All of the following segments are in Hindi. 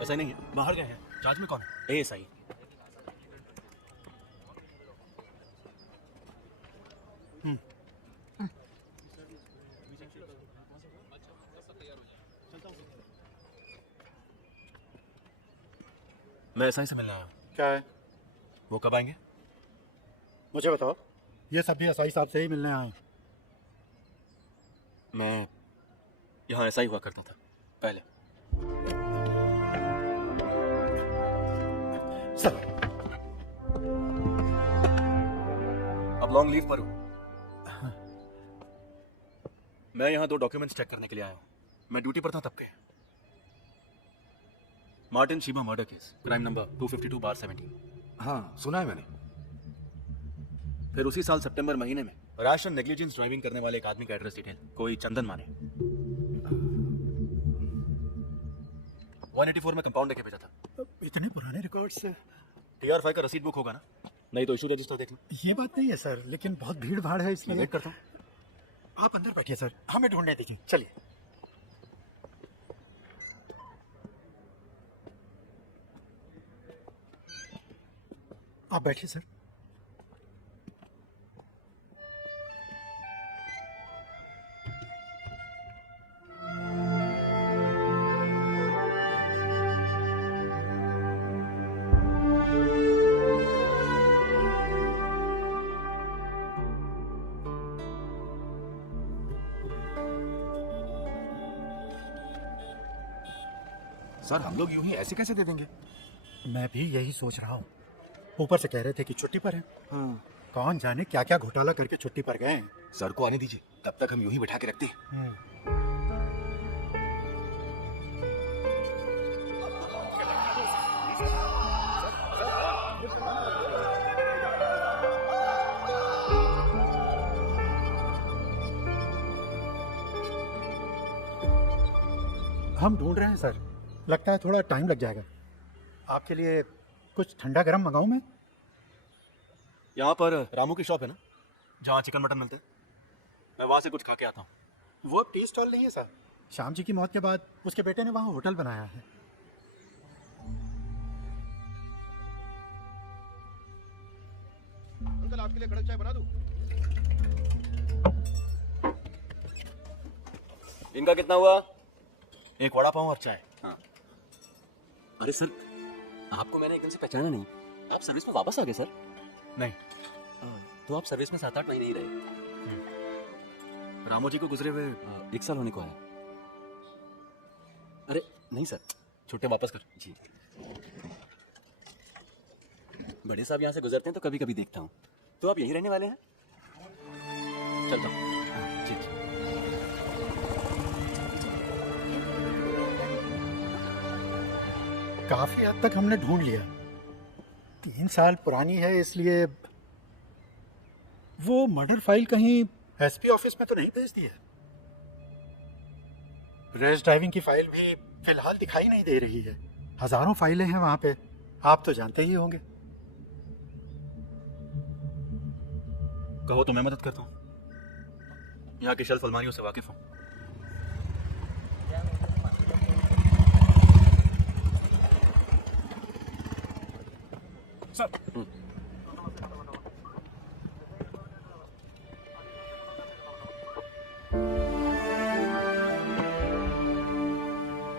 ऐसा नहीं है, बाहर गए हैं। जांच में कौन है? एएसआई। मैं एसआई से मिलने आया हूँ। क्या है? वो कब आएंगे? मुझे बताओ। ये सब भी एसआई साहब से ही मिलने आए। मैं यहाँ एसआई हुआ करता था पहले। सर, अब लॉन्ग लीव पर हूँ। मैं यहाँ 2 डॉक्यूमेंट्स चेक करने के लिए आया हूँ। मैं ड्यूटी पर था तब के। Martin Sheeba murder case, crime number 252/17। हाँ, सुना है मैंने। फिर उसी साल सितंबर महीने में रैश एंड नेग्लिजेंस ड्राइविंग करने वाले एक आदमी का एड्रेस डिटेल, कोई चंदन माने। 184 में कंपाउंड लेके भेजा था। इतने पुराने रिकॉर्ड्स से TR5 का रसीद बुक होगा ना? नहीं तो इशू रजिस्टर देख लो। ये बात नहीं है सर, लेकिन बहुत भीड़ भाड़ है मैं इसलिए। वेट करता हूँ। आप अंदर बैठिए सर, हमें ढूंढने दीजिए। चलिए। आप बैठिए सर। सर, हम लोग यूं ही ऐसे कैसे दे देंगे? मैं भी यही सोच रहा हूँ। ऊपर से कह रहे थे कि छुट्टी पर हैं। हाँ। कौन जाने क्या क्या घोटाला करके छुट्टी पर गए हैं। सर को आने दीजिए, तब तक हम यूं ही बैठा के रखते हैं। हम ढूंढ रहे हैं सर, लगता है थोड़ा टाइम लग जाएगा। आपके लिए कुछ ठंडा गरम मंगाऊं मैं? यहाँ पर रामू की शॉप है ना, जहाँ चिकन मटन मिलते हैं? मैं वहाँ से कुछ खा के आता हूँ। वो टी स्टॉल नहीं है सर। श्याम जी की मौत के बाद उसके बेटे ने वहाँ होटल बनाया है। अंकल, आपके लिए कड़क चाय बना दूं? इनका कितना हुआ? एक वड़ा पाव और चाय। हाँ। अरे सर, आपको मैंने एकदम से पहचाना नहीं। आप सर्विस में वापस आ गए सर? नहीं। तो आप सर्विस में 7-8 महीने ही रहे। रामू जी को गुजरे हुए 1 साल होने को है। अरे नहीं सर, छुट्टे वापस कर। जी। बड़े साहब यहाँ से गुजरते हैं तो कभी कभी देखता हूँ। तो आप यहीं रहने वाले हैं? चलता हूँ। जी जी। काफी हद तक हमने ढूंढ लिया। 3 साल पुरानी है, इसलिए वो मर्डर फाइल कहीं एसपी ऑफिस में तो नहीं भेज दी है। रेस ड्राइविंग की फाइल भी फिलहाल दिखाई नहीं दे रही है। हजारों फाइलें हैं वहां पे, आप तो जानते ही होंगे। कहो तो मैं मदद करता हूँ। यहाँ की शेल्फ अलमारियों से वाकिफ हूँ। सर,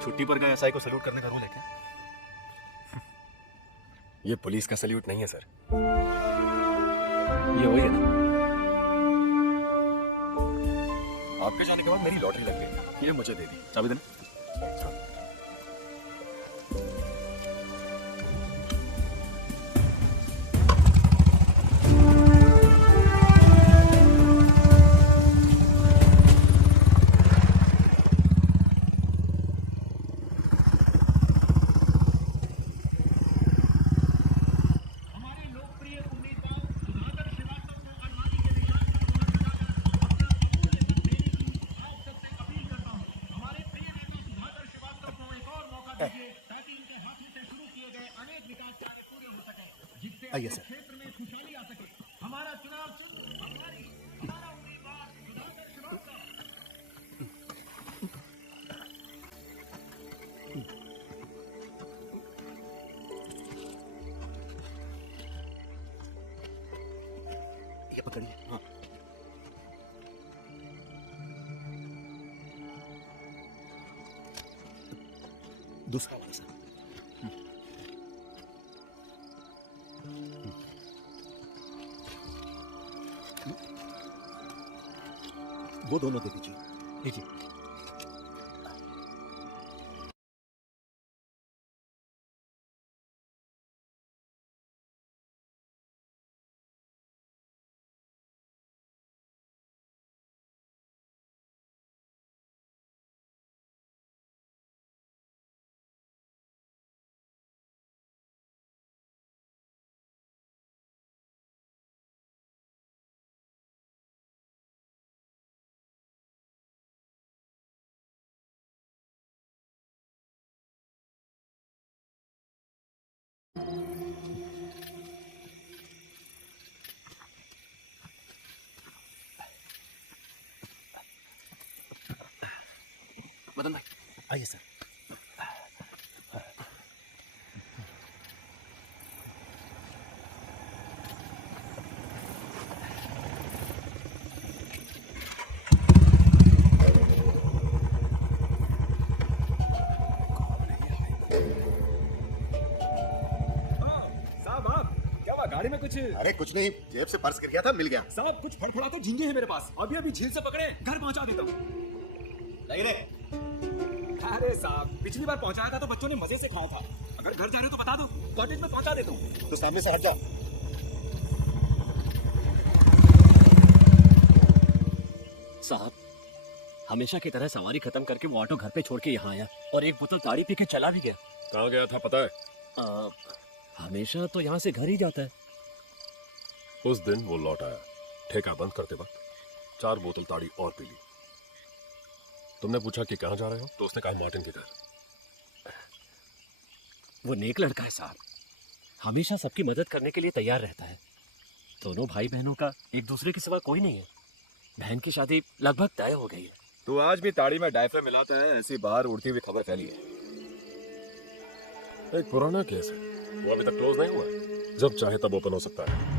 छुट्टी पर गए एसआई को सैल्यूट करने का रूल है क्या? ये पुलिस का सैल्यूट नहीं है सर। ये वही है ना? आपके जाने के बाद मेरी लॉटरी लग गई। ये मुझे दे दी। चाबी देना। आइए सर। ये पकड़िए। हाँ। दूसरा वाला सर। वो दोनों दे दीजिए। लीजिए। मदन भाई आइए सर। गाड़ी में कुछ अरे कुछ नहीं, जेब से पर्स गिर गया था, मिल गया। साहब कुछ फड़फड़ाते झींगे हैं मेरे पास, अभी अभी झील से पकड़े, घर पहुंचा देता हूँ। नहीं रे, अरे साहब पिछली बार पहुंचाया था तो बच्चों ने मजे से खाया था, अगर घर जा रहे हो तो बता दो, कॉटेज में पहुंचा देता हूँ। तो सामने से हट जा। साहब हमेशा की तरह सवारी खत्म करके वो ऑटो घर पे छोड़ के यहाँ आया और एक बोतल ताड़ी पी के चला भी गया। कहाँ गया था पता है? हमेशा तो यहाँ से घर ही जाता है। उस दिन वो लौट आया, ठेका बंद करते वक्त 4 बोतल ताड़ी और पी ली। तुमने पूछा कि कहाँ जा रहे हो, तो उसने कहा मार्टिन के घर। वो नेक लड़का है साहब, हमेशा सबकी मदद करने के लिए तैयार रहता है। दोनों भाई बहनों का एक दूसरे के सिवा कोई नहीं है। बहन की शादी लगभग तय हो गई है। तो आज भी ताड़ी में डायफ्राम मिलाता है, ऐसी बाहर उड़ती हुई खबर फैली है। एक पुराना केस है, वो अभी तक क्लोज नहीं हुआ है। जब चाहे तब ओपन हो सकता है।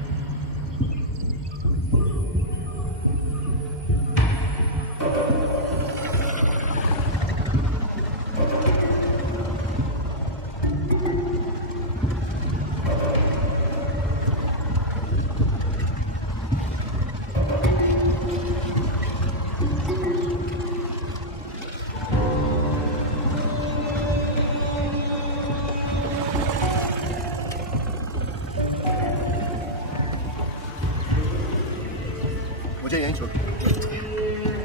मुझे यहीं छोड़।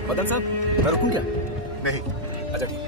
मदन साहब मैं रुकूं क्या? नहीं, अच्छा ठीक।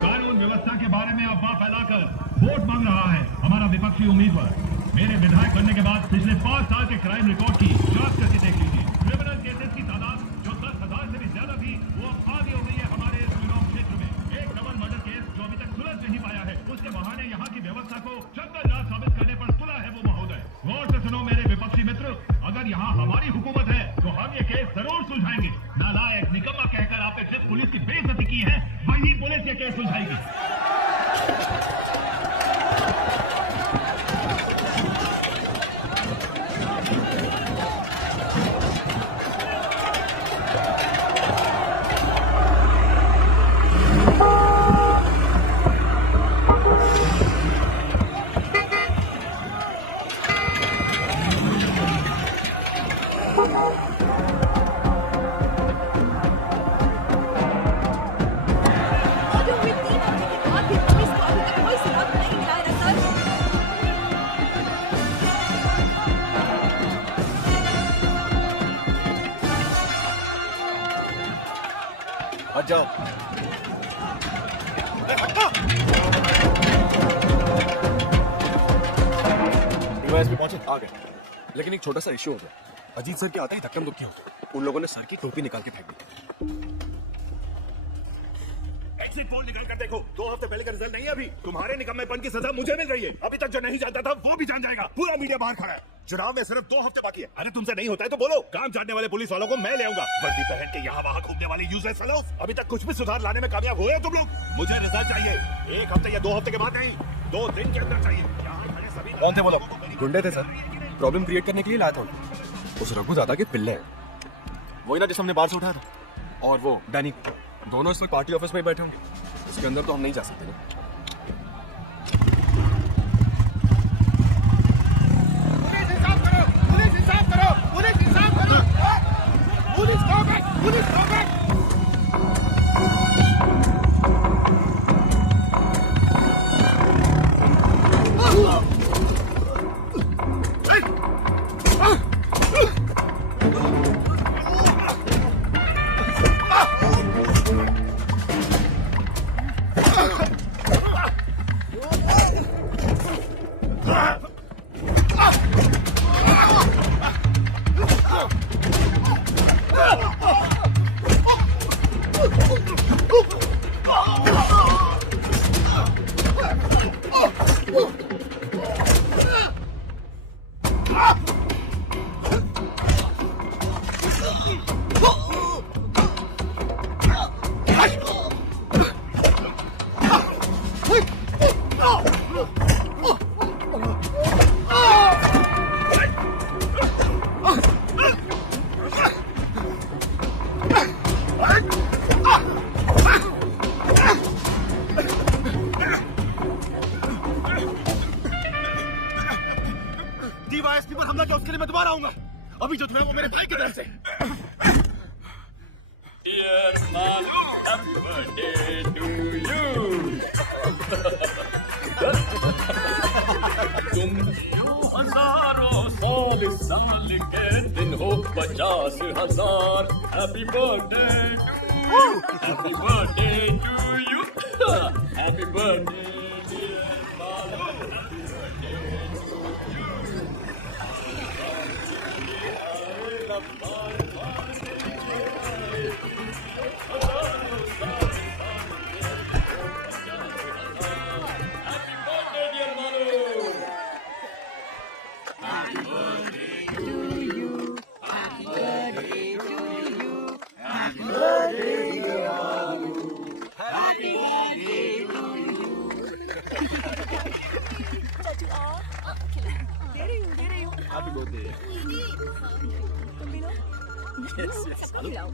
कानून व्यवस्था के बारे में अफवाह फैलाकर वोट मांग रहा है हमारा विपक्षी उम्मीदवार। मेरे विधायक बनने के बाद पिछले 5 साल के क्राइम रिकॉर्ड की जांच करके देख लीजिए। क्रिमिनल केसेस की तादाद जो 10,000 से भी ज्यादा थी, वो अब आगे हो गई है हमारे इस चुनाव क्षेत्र में। एक डबल मर्डर केस जो अभी तक सुलझ नहीं पाया है, उसके बहाने यहाँ की व्यवस्था को जंगलराज साबित करने पर तुला है वो महोदय। गौर से सुनो मेरे विपक्षी मित्र, अगर यहाँ हमारी हुकूमत है तो हम ये केस जरूर सुलझाएंगे। नालायक निकम्मा कहकर आपने जिस पुलिस की बेइज्जती की है, वही पुलिस ये केस सुलझाएगी। हट जाओ। डीवाईएसपी पहुंचे? आ गए, लेकिन एक छोटा सा इश्यू हो गया। अजीत सर के आते ही धक्कम धुक्की हो, उन लोगों ने सर की टोपी निकाल के फेंक दी। एग्जिट पोल निकाल कर देखो, 2 हफ्ते पहले का रिजल्ट नहीं है अभी। तुम्हारे निकम्मेपन की सजा मुझे मिल रही है। अभी तक जो नहीं जानता था वो भी जान जाएगा। पूरा मीडिया बाहर खड़ा है। चुनाव में सिर्फ 2 हफ्ते बाकी है। अरे तुमसे नहीं होता है तो बोलो। काम चाटने वाले पुलिस वालों को मैं ले आऊंगा। वर्दी पहन के यहाँ वहाँ घूमने वाले यूजलेस फेलोज। अभी तक कुछ भी सुधार लाने में कामयाब हुए हो तुम लोग? मुझे रिजल्ट चाहिए 1 हफ्ते या 2 हफ्ते के बाद नहीं, 2 दिन के अंदर चाहिए। यहाँ खड़े सभी कौन थे वो लोग? गुंडे थे सर, प्रॉब्लम क्रिएट करने के लिए लाया था। उस रघु दादा के पिल्ले हैं, वही ना जिस हमने बाहर से उठाया था, और वो डैनी, दोनों इस वक्त पार्टी ऑफिस में ही बैठे होंगे। इसके अंदर तो हम नहीं जा सकते ना। पुलिस इंसाफ करो, पुलिस इंसाफ करो, पुलिस इंसाफ करो, police go back, police go back. DYSP पर हमला किया, उसके लिए मैं दोबारा आऊंगा। अभी जो तुम्हें वो मेरे भाई की तरफ से। Dear man, happy birthday to you. तुम हजारों साल के दिन हो 50,000. Happy birthday to you. Happy birthday to you. Happy birthday.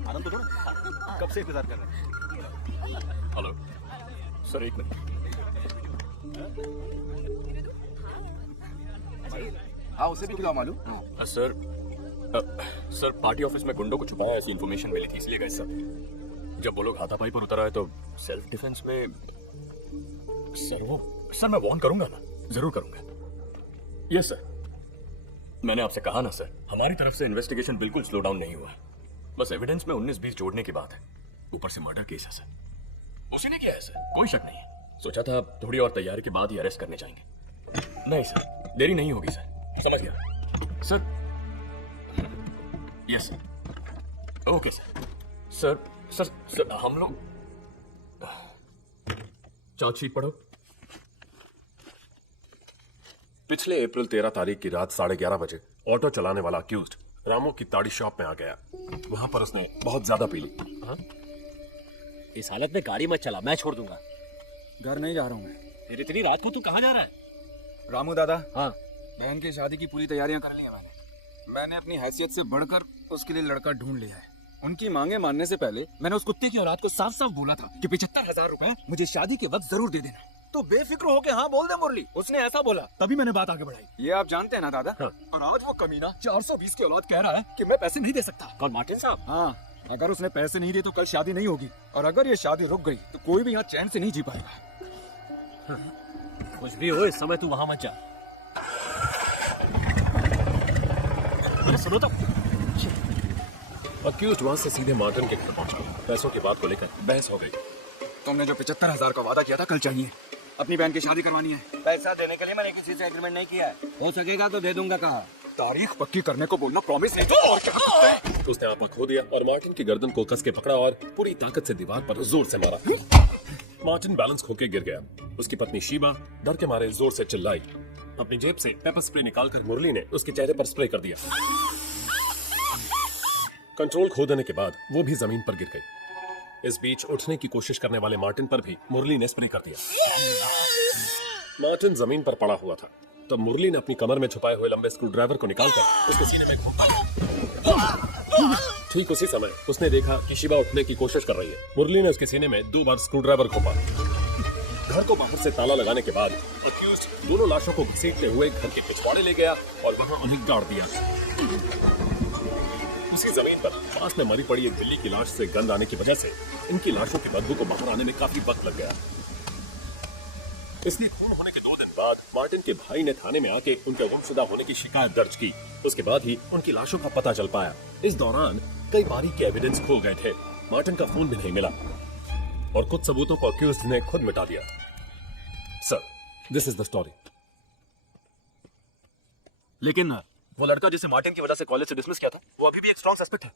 आनंद तो दो ना, कब से इंतजार कर रहे हैं। Hello sir, 1 minute. हाँ, उसे भी खिलाओ मालूम। सर पार्टी ऑफिस में गुंडों को छुपाया ऐसी इन्फॉर्मेशन मिली थी, इसलिए गए सर। जब वो लोग हाथापाई पर उतर आए तो सेल्फ डिफेंस में सर मैं वार्न करूंगा ना, जरूर करूंगा। यस सर, मैंने आपसे कहा ना सर, हमारी तरफ से इन्वेस्टिगेशन बिल्कुल स्लो डाउन नहीं हुआ। बस एविडेंस में 19-20 जोड़ने की बात है। ऊपर से मर्डर केस है सर, उसी ने किया है सर, कोई शक नहीं है। सोचा था थोड़ी और तैयारी के बाद ही अरेस्ट करने जाएंगे। नहीं सर, देरी नहीं होगी सर। समझ गया sir. Yes sir, okay sir. Sir हम लोग चार्जशीट पढ़ो। पिछले अप्रैल 13 तारीख की रात 11:30 बजे ऑटो चलाने वाला अक्यूज्ड रामू की ताड़ी शॉप में आ गया। वहां पर उसने बहुत ज्यादा पी ली। इस हालत में गाड़ी मत चला, मैं छोड़ दूंगा। घर नहीं जा रहा हूँ मैं। फिर इतनी रात को तू कहाँ जा रहा है? रामू दादा, हाँ, बहन की शादी की पूरी तैयारियां कर ली हैं मैंने अपनी हैसियत से बढ़कर उसके लिए लड़का ढूंढ लिया है। उनकी मांगे मानने से पहले मैंने उस कुत्ते की औलाद को साफ साफ बोला था कि 75,000 रुपए मुझे शादी के वक्त जरूर दे देना। तो बेफिक्र होके हाँ बोल दे मुरली, उसने ऐसा बोला, तभी मैंने बात आगे बढ़ाई। ये आप जानते हैं ना दादा। हाँ। और आज वो कमीना 420 की औलाद कह रहा है कि मैं पैसे नहीं दे सकता। कौन, मार्टिन साहब? हाँ, अगर उसने पैसे नहीं दिए तो कल शादी नहीं होगी, और अगर ये शादी रुक गई तो कोई भी यहाँ चैन से नहीं जी पाएगा। कुछ भी हो, इस समय तू वहां मत जा। अरे सुनो तो, अक्यूज्ड वहां से सीधे मार्टिन के घर पहुंचा। पैसों की बात को लेकर बहस हो गई। तुमने जो 75,000 का वादा किया था कल चाहिए। अपनी बहन की शादी करवानी है। पैसा देने के लिए मैंने किसी से एग्रीमेंट नहीं किया है। हो सकेगा तो दे दूंगा। कहा तारीख पक्की करने को बोलना प्रॉमिस नहीं तो और क्या? उसने आपा खो दिया और मार्टिन की गर्दन को कस के पकड़ा और पूरी ताकत से दीवार पर जोर से मारा। मार्टिन बैलेंस खोके गिर गया। उसकी पत्नी शीबा डर के मारे जोर से चिल्लाई। अपनी जेब से पेपर स्प्रे निकालकर मुरली ने उसके चेहरे पर स्प्रे कर दिया। कंट्रोल खो देने के बाद वो भी जमीन पर गिर गई। इस बीच उठने की कोशिश करने वाले मार्टिन पर भी मुरली ने स्प्रे कर दिया। मार्टिन जमीन पर पड़ा हुआ था। तब मुरली ने अपनी कमर में छुपाए हुए लंबे स्क्रू ड्राइवर को निकालकर उसके सीने में घोंपा। ठीक उसी समय उसने देखा कि शिवा उठने की कोशिश कर रही है। मुरली ने उसके सीने में 2 बार स्क्रू ड्राइवर घोंपा। घर को बाहर से ताला लगाने के बाद अक्यूज्ड दोनों लाशों को घसीटते हुए घर के पिछवाड़े ले गया और वहां उन्हें गाड़ दिया। उसी जमीन पर पास में मरी पड़ी एक बिल्ली की लाश से गंध आने की वजह से इनकी लाशों की बदबू को बाहर आने में काफी वक्त लग गया। इसलिए खून होने के 2 दिन बाद मार्टिन के भाई ने थाने में आके उनके गुमशुदा होने की शिकायत दर्ज की। उसके बाद ही उनकी लाशों का पता चल पाया। इस दौरान कई बारीक के एविडेंस खो गए थे। मार्टिन का फोन भी नहीं मिला और कुछ सबूतों को अक्यूज्ड ने खुद मिटा दिया। Sir, this is the story. लेकिन वो लड़का जिसे मार्टिन की वजह से कॉलेज से डिसमिस किया था, वो अभी भी एक स्ट्रॉन्ग सस्पेक्ट है।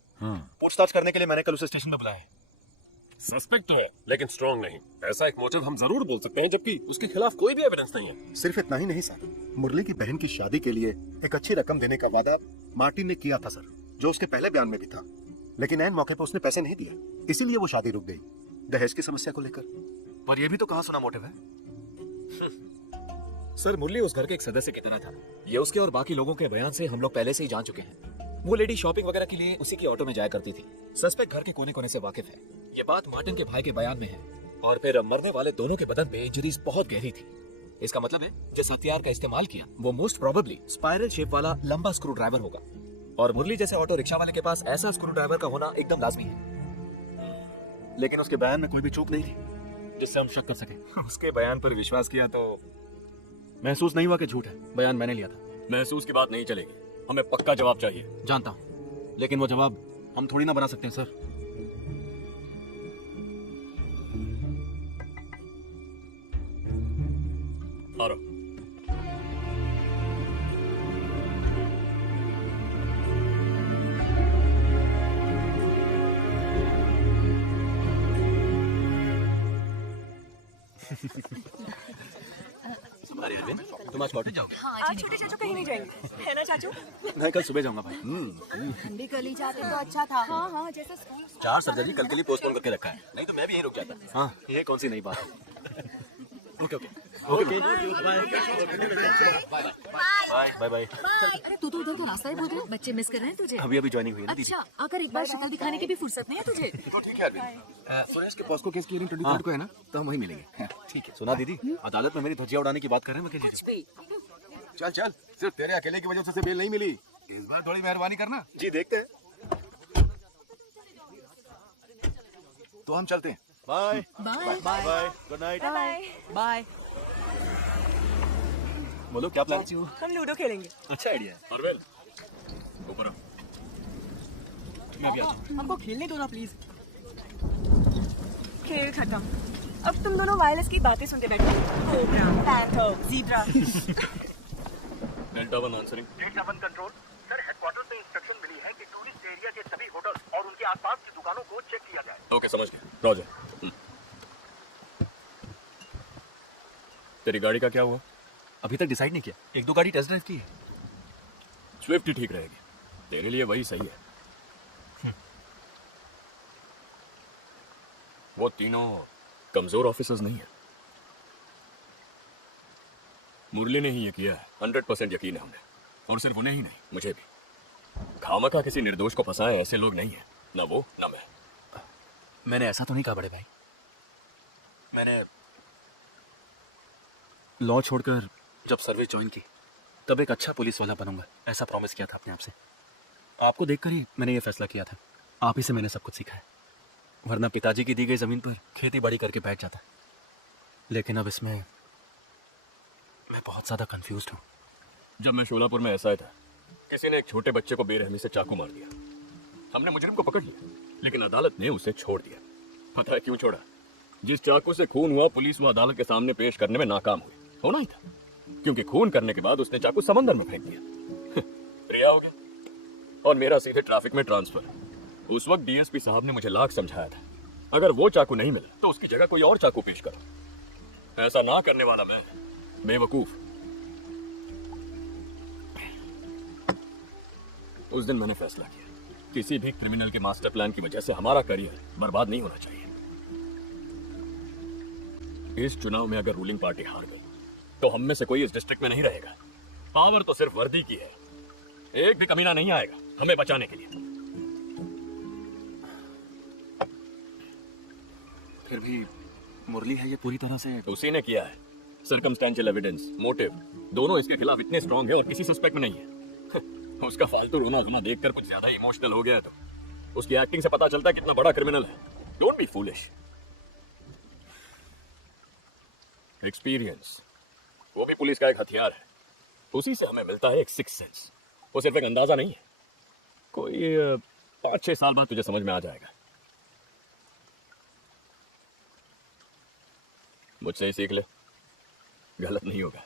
पूछताछ करने के लिए मैंने कल उसे स्टेशन में बुलाया है। सस्पेक्ट है लेकिन स्ट्रॉन्ग नहीं। ऐसा एक मोटिव हम जरूर बोल सकते हैं, जबकि उसके खिलाफ कोई भी एविडेंस नहीं है। सिर्फ इतना ही नहीं सर, मुरली की बहन की शादी के लिए एक अच्छी रकम देने का वादा मार्टिन ने किया था सर, जो उसके पहले बयान में भी था। लेकिन ऐन मौके पर उसने पैसे नहीं दिए, इसीलिए वो शादी रुक गई, दहेज की समस्या को लेकर। पर यह भी तो कहाँ सुना मोटिव है। सर, मुरली उस घर के एक सदस्य की तरह था। ये उसके और बाकी लोगों के बयान से हम लोग पहले से ही जान चुके हैं। वो लेडी शॉपिंग वगैरह के लिए उसी की ऑटो में जाया करती थी। सस्पेक्ट घर के कोने कोने से वाकिफ है। ये बात मार्टिन के भाई के बयान में है। और फिर मरने वाले दोनों के बदन पे इंजरीज बहुत गहरी थी। इसका मतलब है जिस हथियार का इस्तेमाल किया वो मोस्ट प्रोबेबली स्पाइरल शेप वाला लंबा स्क्रू ड्राइवर होगा। और मुरली जैसे ऑटो रिक्शा वाले के पास ऐसा स्क्रू ड्राइवर का होना एकदम लाजमी है। लेकिन उसके बयान में कोई भी चूक नहीं थी जिससे हम शक कर सके। उसके बयान पर विश्वास किया तो महसूस नहीं हुआ कि झूठ है। बयान मैंने लिया था। महसूस की बात नहीं चलेगी, हमें पक्का जवाब चाहिए। जानता हूँ, लेकिन वो जवाब हम थोड़ी ना बना सकते हैं सर। आ रहा। तुम आज कॉटेज जाओगे? आज छोटे चाचू कहीं नहीं जाएंगे, है ना चाचू? मैं कल सुबह जाऊंगा भाई। ठंडी गली जाते तो अच्छा था। हाँ हाँ, जैसा 4 सर्जरी कल के लिए पोस्टपोन करके रखा है, नहीं तो मैं भी यहीं रुक जाता। हाँ, ये कौन सी नई बात है। Okay okay okay, bye bye. अरे तू तो उधर तो रास्ता ही भूल गया। बच्चे मिस कर रहे हैं तुझे। अभी अभी ज्वाइनिंग हुई है ना दीदी। अच्छा, आकर एक बार शक्ल दिखाने की भी फुर्सत नहीं है तुझे। तो ठीक है अरविंद। सुरेश के पॉस्को केस की हियरिंग 23 को है ना, तो हम वहीं मिलेंगे। ठीक है। सुना दीदी, अदालत में मेरी धज्जियां उड़ाने की बात कर रहे हैं वकील जी। चल चल, सिर्फ तेरे अकेले की वजह से बेल नहीं मिली। इस बार थोड़ी मेहरबानी करना। जी देखते हैं। तो हम चलते हैं। Bye bye bye, good night. Bye bye. बोलो क्या प्लान? हम लूडो खेलेंगे। अच्छा आइडिया है। अरविंद, ऊपर आ। मैं भी आता हूँ। हमको खेलने दो ना प्लीज। खेल खत्म। अब तुम दोनों वायरलेस की बातें सुनते बैठो। Cobra, panther, zebra. Delta 1 answering. 87 control sir, headquarter से इंस्ट्रक्शन मिली है कि टूरिस्ट एरिया के सभी होटल्स और उनके आसपास की दुकानों को चेक किया जाए। ओके, समझ गया। रॉजर। तेरी गाड़ी का क्या हुआ? अभी तक डिसाइड नहीं किया। 1-2 गाड़ी टेस्ट ड्राइव की है। स्विफ्ट ही ठीक रहेगी, तेरे लिए वही सही है। वो तीनों कमजोर ऑफिसर्स नहीं है। मुरली ने ही ये किया है, 100% यकीन है हमें। और सिर्फ उन्हें ही नहीं, मुझे भी। खामखा किसी निर्दोष को फंसाए ऐसे लोग नहीं है, ना वो ना मैं। मैंने ऐसा तो नहीं कहा बड़े भाई। मैंने लॉ छोड़कर जब सर्विस ज्वाइन की तब एक अच्छा पुलिस वाला बनूंगा, ऐसा प्रॉमिस किया था अपने आप से। आपको देखकर ही मैंने ये फैसला किया था। आप ही से मैंने सब कुछ सीखा है, वरना पिताजी की दी गई जमीन पर खेती बाड़ी करके बैठ जाता। लेकिन अब इसमें मैं बहुत ज्यादा कंफ्यूज्ड हूँ। जब मैं शोलापुर में ऐसा था, किसी ने एक छोटे बच्चे को बेरहमी से चाकू मार दिया। हमने मुजरिम को पकड़ लिया, लेकिन अदालत ने उसे छोड़ दिया। पता है क्यों छोड़ा? जिस चाकू से खून हुआ, पुलिस वो अदालत के सामने पेश करने में नाकाम हुई। होना ही था, क्योंकि खून करने के बाद उसने चाकू समंदर में फेंक दिया। रिहा हो गया और मेरा सीधे ट्रैफिक में ट्रांसफर। उस वक्त डीएसपी साहब ने मुझे लाख समझाया था, अगर वो चाकू नहीं मिला तो उसकी जगह कोई और चाकू पेश करो। ऐसा ना करने वाला मैं बेवकूफ। उस दिन मैंने फैसला किया, किसी भी क्रिमिनल के मास्टर प्लान की वजह से हमारा करियर बर्बाद नहीं होना चाहिए। इस चुनाव में अगर रूलिंग पार्टी हार गई तो हम में से कोई इस डिस्ट्रिक्ट में नहीं रहेगा। पावर तो सिर्फ वर्दी की है, एक भी कमीना नहीं आएगा हमें बचाने के लिए। फिर भी मुरली है ये पूरी तरह से। उसी ने किया है। सर्कमस्टेंशियल एविडेंस, मोटिव दोनों इसके खिलाफ इतने स्ट्रांग है और किसी सस्पेक्ट में नहीं है। उसका फालतू रोना धोना देखकर कुछ ज्यादा इमोशनल हो गया है। तो उसकी एक्टिंग से पता चलता है कितना बड़ा क्रिमिनल है। Don't be foolish. एक्सपीरियंस वो भी पुलिस का एक हथियार है। उसी से हमें मिलता है एक सिक्स सेंस। वो सिर्फ एक अंदाजा नहीं है, कोई 5-6 साल बाद तुझे समझ में आ जाएगा। मुझसे ही सीख ले, गलत नहीं होगा।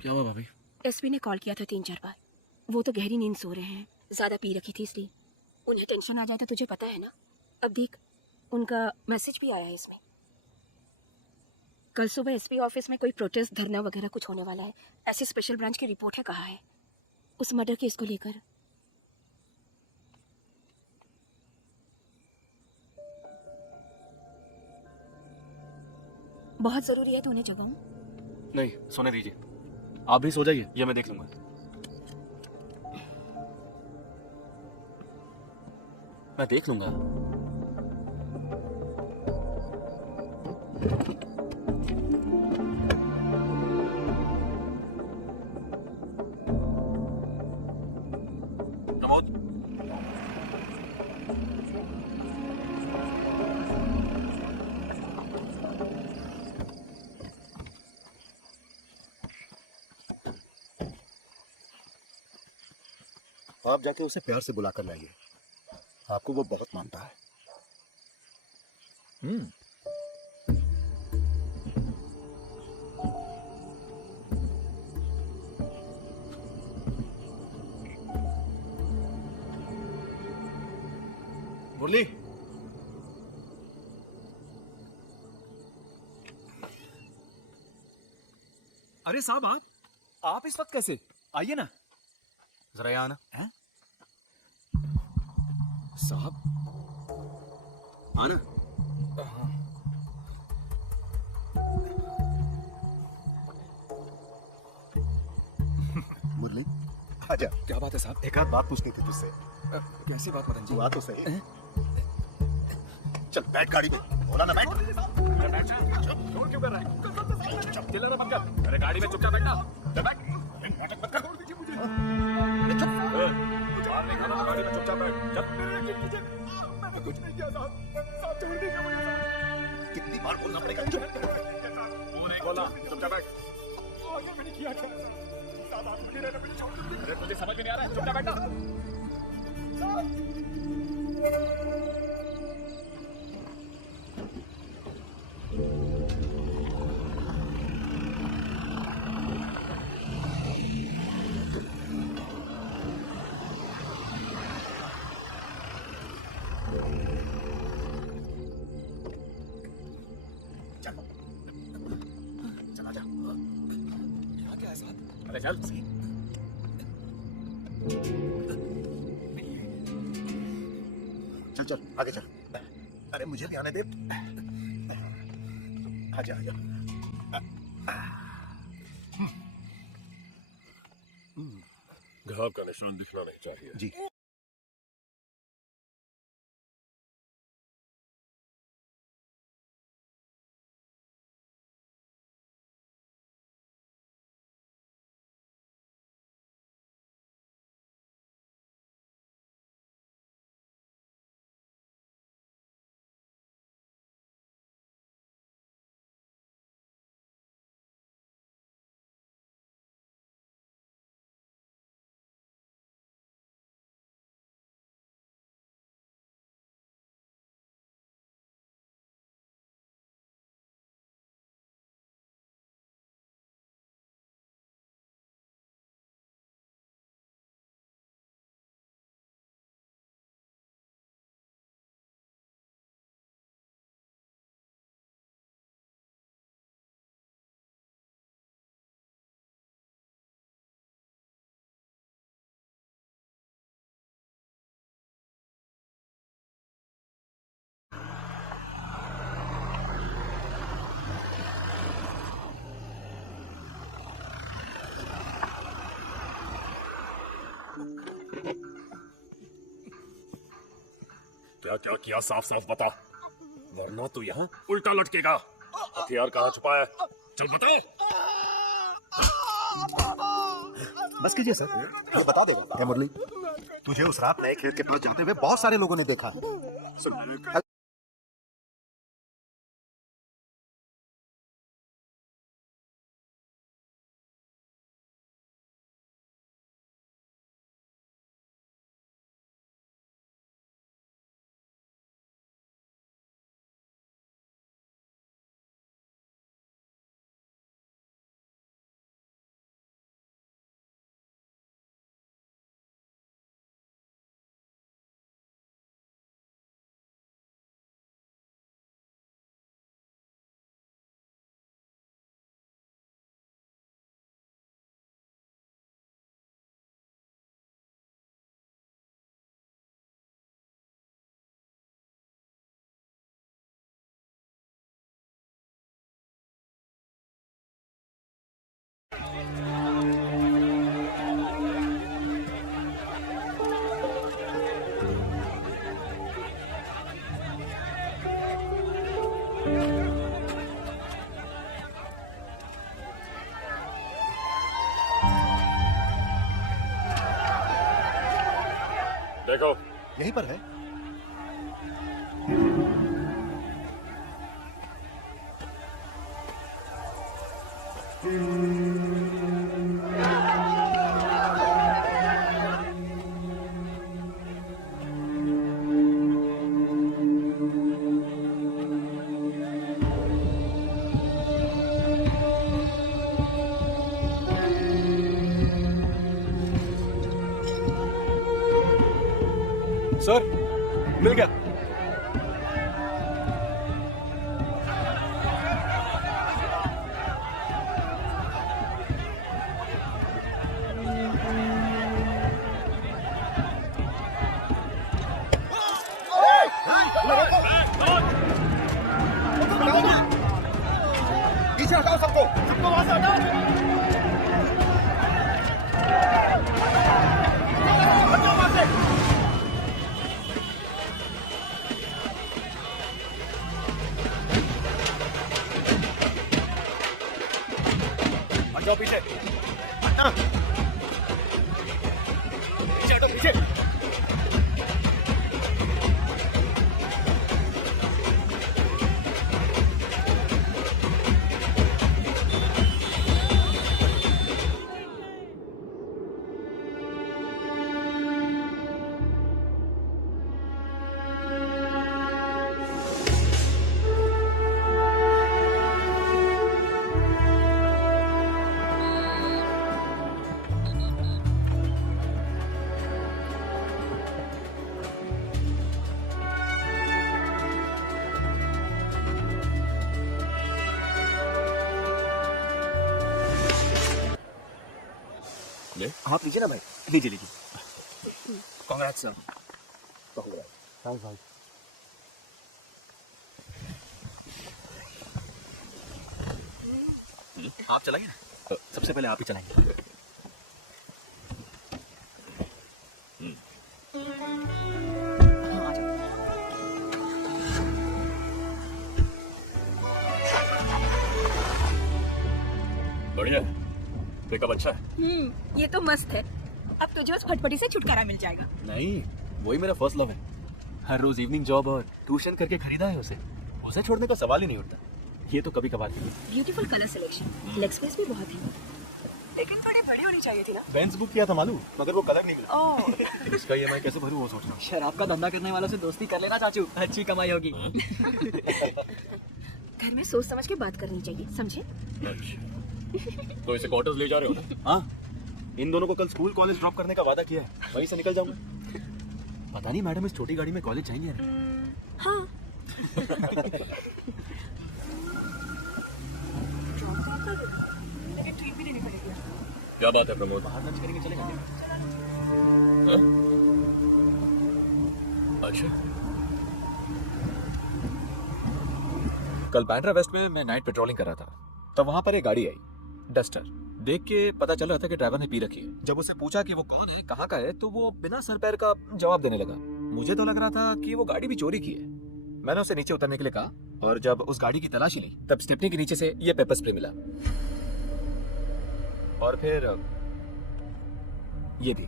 क्या हुआ भाभी? एसपी ने कॉल किया था 3-4 बार। वो तो गहरी नींद सो रहे हैं, ज्यादा पी रखी थी इसलिए। उन्हें टेंशन आ जाए तो तुझे पता है ना। अब देख, उनका मैसेज भी आया है इसमें। कल सुबह एसपी ऑफिस में कोई प्रोटेस्ट, धरना वगैरह कुछ होने वाला है, ऐसे स्पेशल ब्रांच की रिपोर्ट है, कहा है उस मर्डर केस को लेकर। बहुत जरूरी है, तो उन्हें जगाऊं? नहीं, सोने दीजिए। आप भी सो जाइए, ये मैं देख लूंगा। मैं देख लूंगा। प्रमोद, आप जाके उसे प्यार से बुलाकर लाइए, आपको वो बहुत मानता है। मुरली, अरे साहब, आप इस वक्त कैसे? आइए ना जरा, यहाँ आना। हैं साहब, आना। मुरली, आजा। क्या बात है साहब? एक आध बात पूछनी थी तुझसे। कैसी बात मदन जी? तू आ तो सही। चल बैठ गाड़ी में। बोला ना बैठ। शोर क्यों कर रहा है? चिल्लाना बंद कर। अरे गाड़ी में चुपचाप बैठना। चल बैठ। नाटक मत कर। छोड़ दीजिए मुझे। अरे चुप। कुछ बाहर नहीं खाना तो गाड़ी में चुपचाप बैठ। चल। मैंने कुछ नहीं किया साहब। साहब छोड़ दीजिए मुझे साहब। कितनी बार बोलना पड़ेगा? वो नहीं बोला, चुपचाप बैठ। मैंने किया क्या? साहब आप मुझे रहने छोड़ दीजिए। अरे तुझे समझ में नहीं आ रहा है? चुपचाप बैठना। चला जा। यहाँ क्या है साहब? अरे चल। चल चल आगे चल। अरे मुझे भी आने दे। आजा आजा। घाव का निशान दिखना नहीं चाहिए। जी। क्या क्या किया साफ साफ बता, वरना तू यहाँ उल्टा लटकेगा। हथियार कहाँ छुपा है, चल बता। बस कीजिए सर, ये बता देगा। क्या मुरली, तुझे उस रात नए खेत के पास जाते हुए बहुत सारे लोगों ने देखा है। सुन, देखो यहीं पर है। सर, मिल गया। पीछे हटाओ सबको, सबको वहां से हटाओ। हटाओ वहां से। हटो पीछे, हटना। पीछे हटो पीछे। आप लीजिए ना भाई, लीजिए लीजिए। Congrats sir. थैंक्स भाई। आप चलाइए ना। सबसे पहले आप ही चलाएंगे। बढ़िया, पिकअप अच्छा है। ये तो मस्त है। अब तुझे उस फटफटी से छुटकारा मिल जाएगा। नहीं, वही मेरा फर्स्ट लव है। हर रोज इवनिंग जॉब और ट्यूशन करके खरीदा है उसे छोड़ने का सवाल ही नहीं उठता। ये तो कभी कभार। Beautiful colour selection, leg space भी बहुत है, लेकिन थोड़ी बड़ी होनी चाहिए थी ना। बेंज बुक किया था मालूम, मगर वो कलर नहीं मिला। ओह, इसका EMI कैसे भरूं वो सोच रहा हूँ। शराब का धंधा करने वालों से दोस्ती कर लेना चाचू, अच्छी कमाई होगी। घर में सोच समझ के बात करनी चाहिए, समझे? तो इसे क्वार्टर्स ले जा रहे हो ना? हाँ, इन दोनों को कल स्कूल कॉलेज ड्रॉप करने का वादा किया है, वहीं से निकल जाऊंगा। पता नहीं मैडम इस छोटी गाड़ी में कॉलेज जाएंगे। हाँ। लेकिन ट्रीट भी लेनी पड़ेगी। क्या बात है प्रमोद? बाहर लंच करेंगे, चलेगा? हाँ? अच्छा, कल बांद्रा वेस्ट में मैं नाइट पेट्रोलिंग कर रहा था, तब वहां पर एक गाड़ी आई, डस्टर। देख के पता चल रहा था कि ड्राइवर ने पी रखी है। जब उसे पूछा कि वो कौन है, कहाँ का है, तो वो बिना सर पैर का जवाब देने लगा। मुझे तो लग रहा था कि वो गाड़ी भी चोरी की है। मैंने उसे नीचे उतरने के लिए कहा और जब उस गाड़ी की तलाशी ली तब स्टेपनी के नीचे से ये पेपर स्प्रे मिला और फिर ये थी।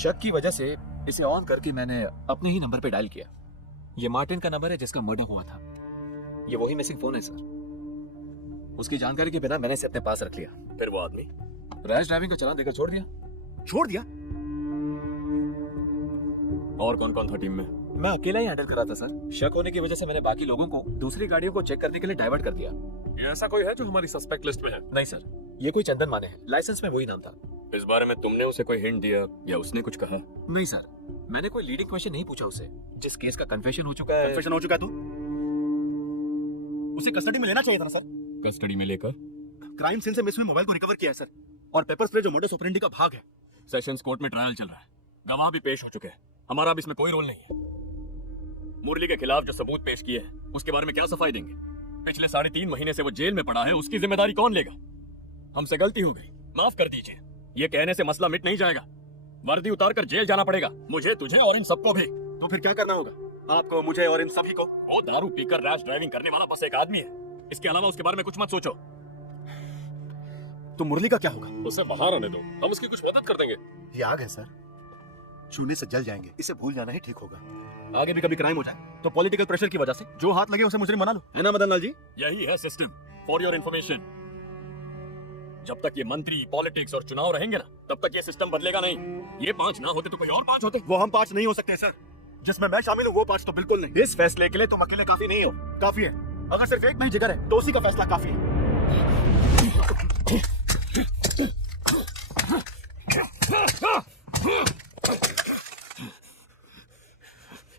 शक की वजह से इसे ऑन करके मैंने अपने ही नंबर पे डायल किया। ये मार्टिन का नंबर है जिसका मर्डर हुआ था। ये वही मिसिंग फोन है सर। उसकी जानकारी के बिना मैंने इसे अपने पास रख लिया। फिर वो आदमी रैश ड्राइविंग का चालान देकर छोड़ दिया। छोड़ दिया? और कौन कौन था टीम में? मैं अकेला ही हैंडल कर रहा था सर। शक होने की वजह से मैंने बाकी लोगों को दूसरी गाड़ियों को चेक करने के लिए डाइवर्ट कर दिया। ये ऐसा कोई है जो हमारी सस्पेक्ट लिस्ट में है? नहीं सर, ये कोई चंदन माने है। लाइसेंस में वही नाम था। इस बारे में तुमने उसे कोई हिंट दिया या उसने कुछ कहा? नहीं सर, मैंने कोई लीडिंग क्वेश्चन नहीं पूछा उसे। जिस केस का कन्फेशन हो चुका है। कन्फेशन हो चुका है तो उसे कस्टडी में लेना चाहिए था ना सर। कस्टडी में लेकर क्राइम सीन से मिस हुए मोबाइल को रिकवर किया है सर, और पेपर स्प्रे जो मोडस ऑपरेंडी का भाग है। सेशंस कोर्ट में ट्रायल चल रहा है, गवाह भी पेश हो चुके हैं। हमारा अब इसमें कोई रोल नहीं है। मुरली के खिलाफ जो सबूत पेश किए हैं उसके बारे में क्या सफाई देंगे? पिछले 3.5 महीने से वो जेल में पड़ा है, उसकी जिम्मेदारी कौन लेगा? हमसे गलती हो गई, माफ कर दीजिए। ये कहने से मसला मिट नहीं जाएगा। वर्दी उतार कर जेल जाना पड़ेगा, मुझे, तुझे और इन सबको भी। तो फिर क्या करना होगा आपको, मुझे और इन सभी को? वो दारू पीकर रैश ड्राइविंग करने वाला बस एक आदमी है। इसके अलावा उसके बारे में कुछ मत सोचो। तो मुरली का क्या होगा? उसे बाहर आने दो, हम उसकी कुछ मदद कर देंगे। ये आग है सर, छूने से जल जाएंगे। इसे भूल जाना ही ठीक होगा। आगे भी कभी क्राइम हो जाए तो पॉलिटिकल प्रेशर की वजह से जो हाथ लगे उसे मुजरिम बना लो, है ना मदन लाल जी? यही है सिस्टम। फॉर योर इन्फॉर्मेशन, जब तक ये मंत्री, पॉलिटिक्स और चुनाव रहेंगे ना, तब तक ये सिस्टम बदलेगा नहीं। ये 5 ना होते तो कोई और 5 होते। वो हम 5 नहीं हो सकते सर। जिसमें मैं शामिल हूँ वो 5 तो बिल्कुल नहीं। इस फैसले के लिए तुम अकेले काफी नहीं हो। काफी है, अगर सिर्फ एक में ही जिगर है तो उसी का फैसला काफी है।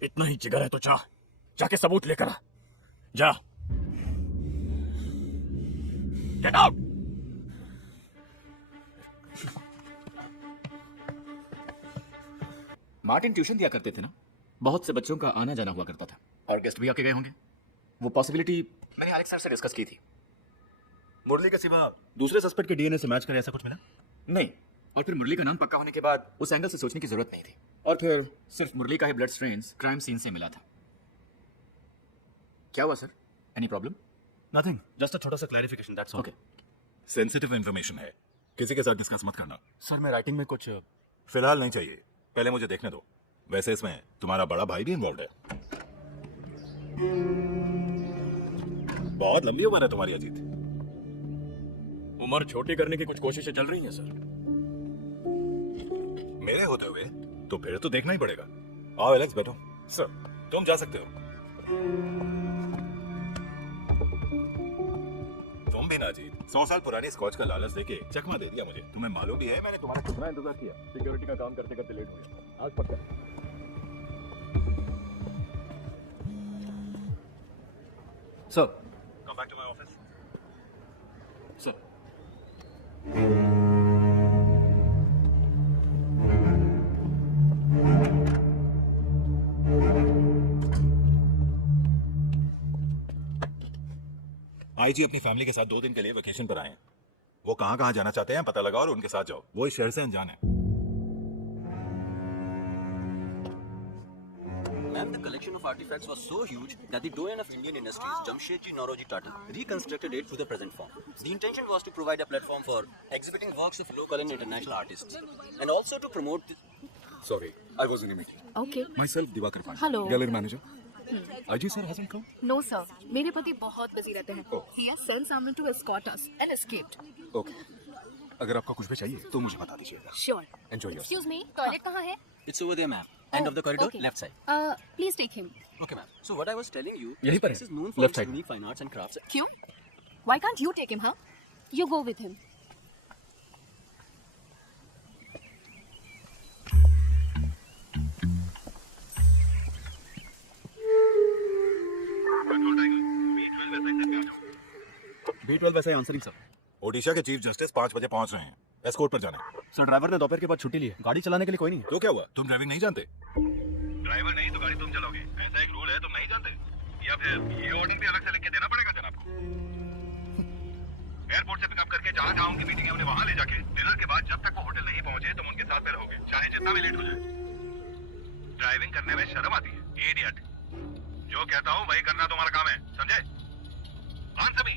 इतना ही जिगर है तो जाके सबूत लेकर आ। जा, गेट आउट। मार्टिन ट्यूशन दिया करते थे ना, बहुत से बच्चों का आना जाना हुआ करता था और गेस्ट भी आके गए होंगे। वो पॉसिबिलिटी मैंने एलेक्स सर से डिस्कस की थी। मुरली के सिवा दूसरे सस्पेक्ट के डीएनए से मैच करे ऐसा कुछ मिला? नहीं, और फिर मुरली का नाम पक्का होने के बाद उस एंगल से सोचने की जरूरत नहीं थी। और फिर सिर्फ मुरली का ही ब्लड स्ट्रेन्स क्राइम सीन से मिला था। क्या हुआ sir? Any problem? Nothing, just a छोटा सा clarification, that's all. Okay. Sensitive information है, किसी के साथ डिस्कस मत करना। सर मैं राइटिंग में कुछ फिलहाल नहीं चाहिए, पहले मुझे देखने दो। वैसे इसमें तुम्हारा बड़ा भाई भी इन्वॉल्व है। बहुत लंबी उम्र है तुम्हारी अजीत। उम्र छोटी करने की कुछ कोशिशें चल रही हैं सर। मेरे होते हुए तो फिर तो देखना ही पड़ेगा। आओ एलेक्स, बैठो। सर तुम जा सकते हो। तुम भी ना अजीत, 100 साल पुरानी स्कॉच का लालच देके चकमा दे दिया मुझे। तुम्हें मालूम भी है मैंने तुम्हारा कितना इंतजार किया। सिक्योरिटी का काम करते करते लेट हो गया। आज पक्का। Sir, come back to my office. Sir, IG अपनी फैमिली के साथ 2 दिन के लिए वेकेशन पर आए हैं। वो कहां जाना चाहते हैं पता लगाओ और उनके साथ जाओ। वो इस शहर से अनजान है। Ma'am, the collection of artifacts was so huge that the doyen of Indian industries, Jamshedji Nauroji Tata, reconstructed it to the present form. The intention was to provide a platform for exhibiting works of local and international artists, and also to promote. Sorry, I was in a meeting. Okay. Myself, Diwakar Pandey. Hello. Gallery manager. IG sir hasn't come. No sir, मेरे पति बहुत बिजी रहते हैं. He has sent someone to escort us and escaped. Okay. अगर आपको कुछ भी चाहिए तो मुझे बता दीजिएगा. Sure. Enjoy yourself. Excuse me, toilet कहाँ है? It's over there, ma'am. End of the corridor, okay. left side. Please take him. Okay, ma'am. So what I was telling you, यहीं पर this है. is known for Left its side. unique fine arts and crafts. क्यों? Why can't you take him, huh? You go with him. B12 वैसे आंसरिंग सर. ओडिशा के चीफ जस्टिस 5 बजे पहुंच रहे हैं। एस्कॉर्ट पर जाना है। सर ड्राइवर ने दोपहर के बाद छुट्टी ली है. गाड़ी चलाने के लिए कोई नहीं है. तो क्या हुआ, तुम ड्राइविंग नहीं जानते? ड्राइवर नहीं तो गाड़ी तुम चलाओगे, ऐसा एक रूल है, तुम नहीं जानते? या फिर ये ऑर्डर भी अलग से लिख के देना पड़ेगा जनाब को? एयरपोर्ट से पिकअप करके जहाँ जहाँ उनकी मीटिंग है उन्हें वहाँ ले जाके डिनर के बाद जब तक वो होटल नहीं पहुंचे तुम उनके साथ रहोगे, चाहे जितना भी लेट हो जाए। ड्राइविंग करने में शर्म आती है? इडियट। जो कहता हूँ वही करना तुम्हारा काम है, समझे? Answer me.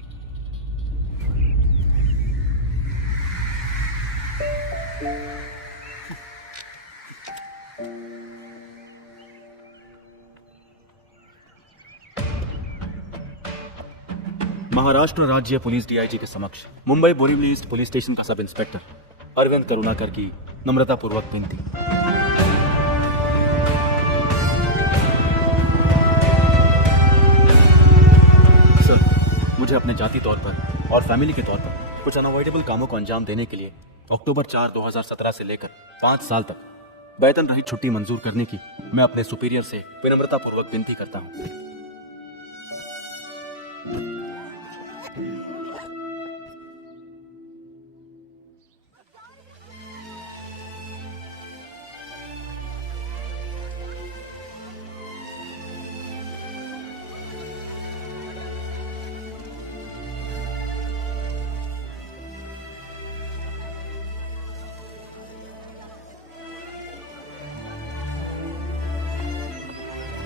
महाराष्ट्र राज्य पुलिस डीआईजी के समक्ष Mumbai Borivali east police station का सब इंस्पेक्टर अरविंद करुणाकर की नम्रतापूर्वक विनती। सर, मुझे अपने जाति तौर पर और फैमिली के तौर पर कुछ अनअवॉइडेबल कामों को अंजाम देने के लिए अक्टूबर 4, 2017 से लेकर 5 साल तक वेतन रहित छुट्टी मंजूर करने की मैं अपने सुपीरियर से विनम्रतापूर्वक विनती करता हूँ।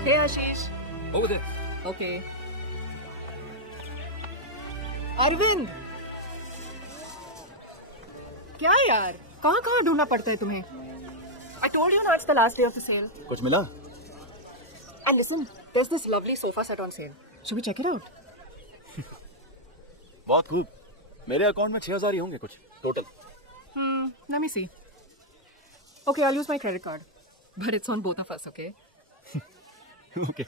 Hey Ashish. Over there. Okay. Arvind, क्या यार, कहाँ कहाँ ढूंढना पड़ता है तुम्हें? I told you now it's the last day of the sale. कुछ मिला? And listen, there's this lovely sofa set on sale. Should we check it out? बहुत खूब। मेरे अकाउंट में 6000 ही होंगे कुछ total. Let me see. Okay, I'll use my credit card. But it's on both of us, okay? Okay.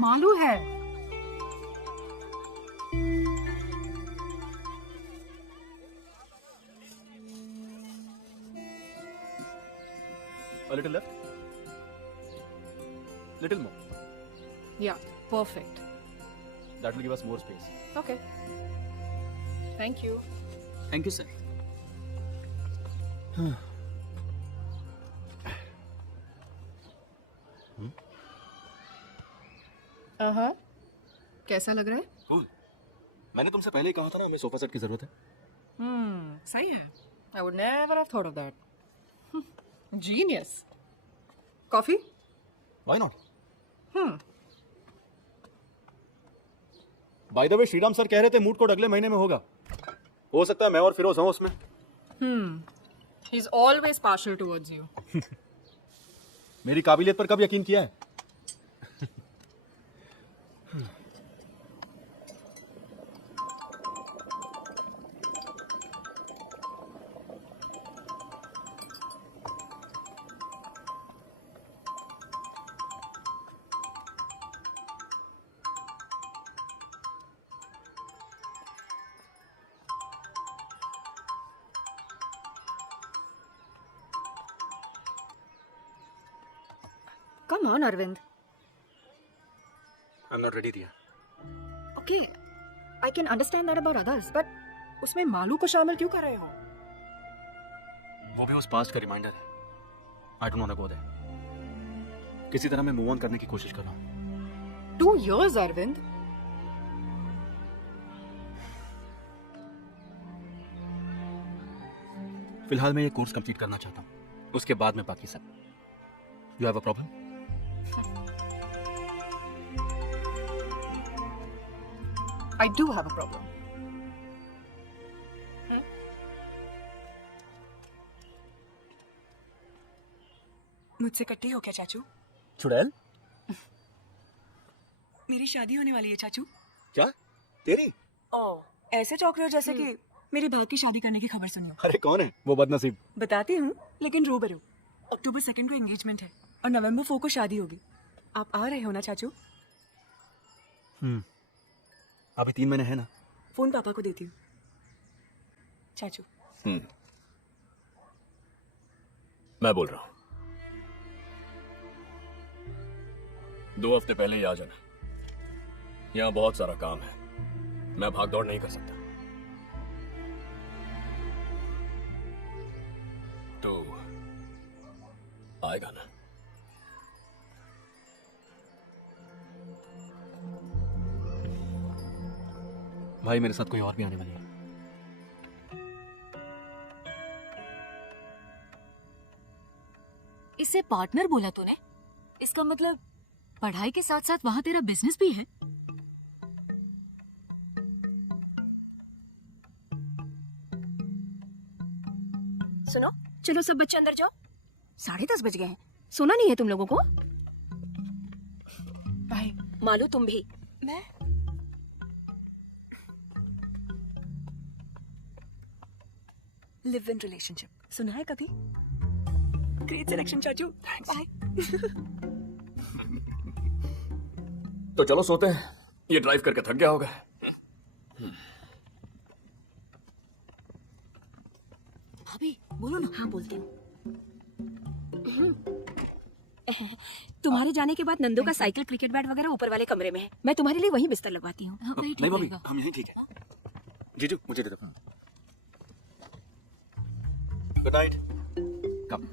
Malu है। A little left. Little more. Yeah, perfect. That will give us more space. Okay. Thank you. Thank you sir. कैसा लग रहा है? कूल। मैंने तुमसे पहले ही कहा था ना हमें सोफा सेट की जरूरत है। सही है। I would never have thought of that. Genius. Coffee? Why not? By the way Shriram sir कह रहे थे मूड कोर्ट अगले महीने में होगा। हो सकता है मैं और फिरोज हूं उसमें। He's always partial towards you. मेरी काबिलियत पर कब यकीन किया है? Come on, Arvind. I'm not ready, Diya. Okay, I can understand that about others, but उसमें मालू को शामिल क्यों कर रहे हो? वो भी उस पास्ट का रिमाइंडर है। I don't want to go there. किसी तरह मैं मूव ऑन करने की कोशिश कर रहा हूँ। 2 years, Arvind. फिलहाल मैं ये कोर्स कंप्लीट करना चाहता हूँ। उसके बाद में बाकी सब। You have a problem? I do have a problem. मुझसे कट्टी हो क्या चाचू? चुड़ैल? मेरी शादी होने वाली है चाचू। क्या? तेरी? ऐसे चौक रहे हो जैसे कि मेरे भाई की शादी करने की खबर सुनी हो। अरे कौन है वो बदनसीब? बताती हूँ, लेकिन रूबरू। अक्टूबर 2 को एंगेजमेंट है और नवंबर 4 को शादी होगी। आप आ रहे हो ना चाचू? अभी 3 महीने है ना। फोन पापा को देती हूँ। चाचू। मैं बोल रहा हूं 2 हफ्ते पहले ही आ जाना। यहां बहुत सारा काम है, मैं भाग दौड़ नहीं कर सकता। तो आएगा ना? भाई मेरे साथ कोई और भी आने वाली है। से पार्टनर बोला तूने? इसका मतलब पढ़ाई के साथ साथ वहाँ तेरा बिजनेस भी है? सुनो, चलो सब बच्चे अंदर जाओ। 10:30 बज गए हैं। सोना नहीं है तुम लोगों को? भाई मालू तुम भी। मैं लिव इन रिलेशनशिप सुना है कभी? ग्रेट सिलेक्शन चाचू। बाय। तो चलो सोते हैं, ये ड्राइव करके थक गया होगा। भाभी बोलो ना। हाँ बोलती हूँ। तुम्हारे जाने के बाद नंदो का साइकिल, क्रिकेट बैट वगैरह ऊपर वाले कमरे में है। मैं तुम्हारे लिए वहीं बिस्तर लगवाती हूँ। नहीं भाभी, हम यहीं ठीक है। जीजू मुझे दे दो। Good night. कम।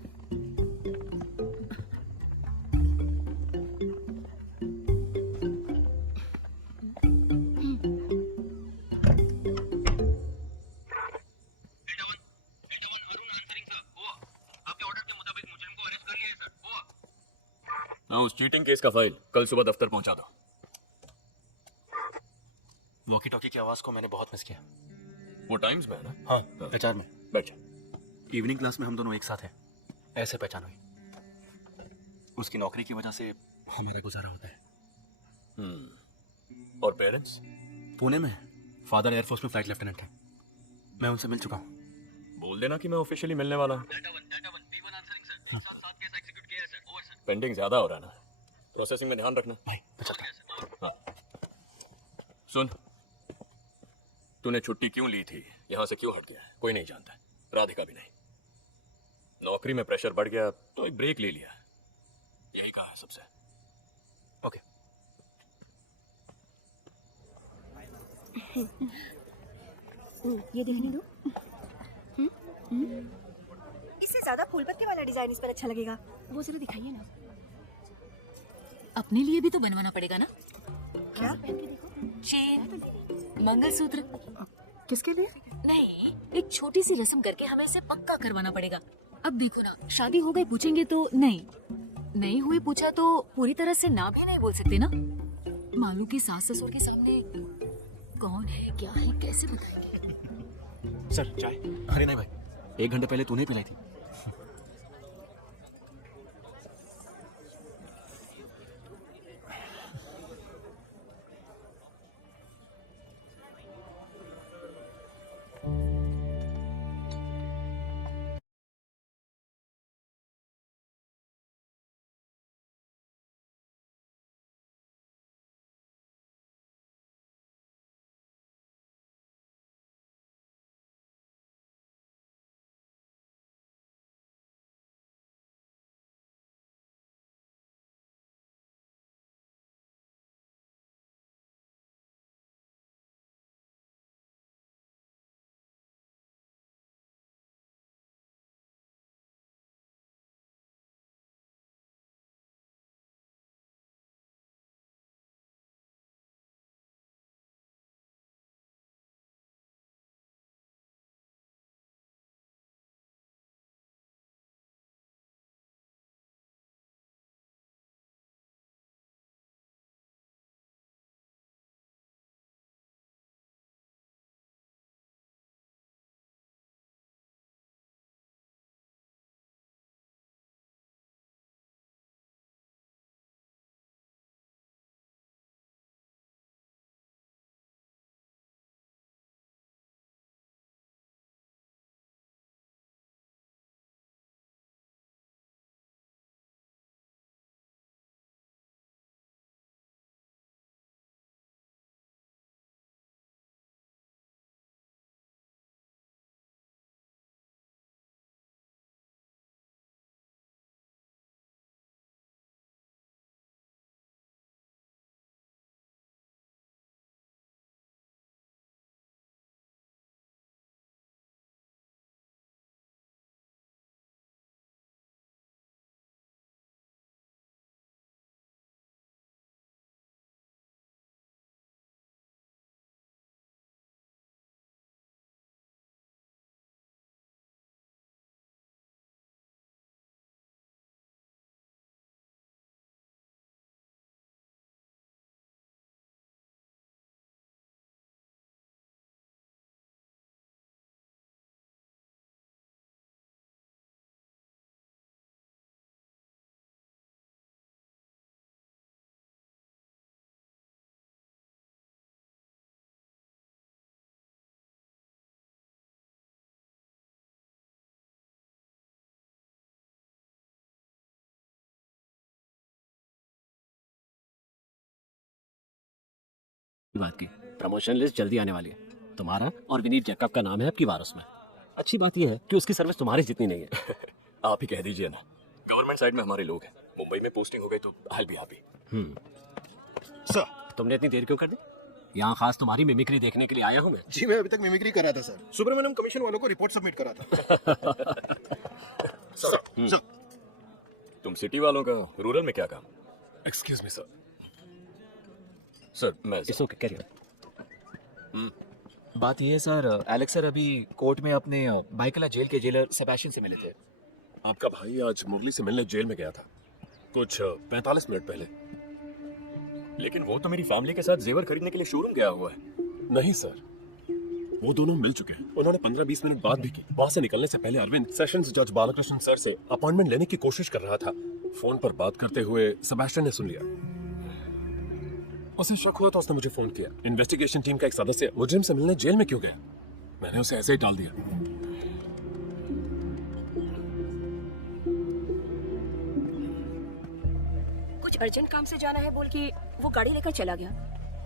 हाँ, उस चीटिंग केस का फाइल कल सुबह दफ्तर पहुंचा दो। वॉकी टॉकी की आवाज को मैंने बहुत मिस किया। वो टाइम्स में है ना? हाँ, प्रचार में। बैठ जा। इवनिंग क्लास में हम दोनों एक साथ हैं, ऐसे पहचान हुई। उसकी नौकरी की वजह से हमारा गुजारा होता है। और पेरेंट्स? पुणे में है। फादर एयरफोर्स में फ्लाइट लेफ्टिनेंट है। मैं उनसे मिल चुका हूँ। बोल देना कि मैं ऑफिशियली मिलने वाला हूँ। पेंडिंग ज्यादा हो रहा है ना, प्रोसेसिंग में ध्यान रखना। भाई मैं चलता हूँ। हाँ। सुन, तूने छुट्टी क्यों ली थी, यहाँ से क्यों हट गया, कोई नहीं जानता, राधिका भी नहीं। नौकरी में प्रेशर बढ़ गया तो एक ब्रेक ले लिया, यही कहा है सबसे। ओके। ये देखने दो। इससे ज्यादा फूल पत्ती वाला डिजाइन इस पर अच्छा लगेगा। वो जरा दिखाइए ना। अपने लिए भी तो बनवाना पड़ेगा ना? क्या? चेन, मंगलसूत्र। किसके लिए? नहीं, एक छोटी सी रस्म करके हमें इसे पक्का करवाना पड़ेगा। अब देखो ना, शादी हो गई पूछेंगे तो नहीं हुई पूछा तो पूरी तरह से ना भी नहीं बोल सकते ना। मालू के सास ससुर के सामने कौन है, क्या है, कैसे बताएंगे? सर चाय? अरे नहीं भाई, 1 घंटे पहले तूने पिलाई थी। बात की प्रमोशन लिस्ट जल्दी आने वाली है। तुम्हारा और विनीत जैकब का नाम है आपकी वार उसमें। अच्छी बात यह है कि उसकी सर्विस तुम्हारी जितनी नहीं है। आप ही कह दीजिए ना, गवर्नमेंट साइड में हमारे लोग हैं। मुंबई में पोस्टिंग हो गई तो आई बी हैप्पी। सर, तुमने इतनी देर क्यों कर दी? यहाँ खास तुम्हारी मिमिक्री देखने के लिए आया हूँ मैं। जी मैं अभी तक मिमिक्री कर रहा था सर। सुब्रमण्यम कमीशन वालों को रिपोर्ट सबमिट करा था। सर, तुम सिटी वालों का रूरल में क्या काम? Excuse me sir. सर मैं इसो कैरियर। बात ये है सर, एलेक्स सर अभी कोर्ट में अपने बाइकला जेल के जेलर सेबेस्टियन से मिले थे। आपका भाई आज मुरली से मिलने जेल में गया था कुछ 45 मिनट पहले, लेकिन वो तो मेरी फैमिली के साथ जेवर खरीदने के लिए शोरूम गया हुआ है। नहीं सर, वो दोनों मिल चुके हैं। उन्होंने 15-20 मिनट बात भी की। वहां से निकलने से पहले अरविंद सेशंस जज बालकृष्ण सर से अपॉइंटमेंट लेने की कोशिश कर रहा था। फोन पर बात करते हुए सेबेस्टियन ने सुन लिया। उसे शक हुआ तो उसने मुझे फोन किया। इन्वेस्टिगेशन टीम का एक सदस्य मुजरिम से मिलने जेल में क्यों गया? मैंने उसे ऐसे ही टाल दिया। कुछ अर्जेंट काम से जाना है बोल के वो गाड़ी लेकर चला गया।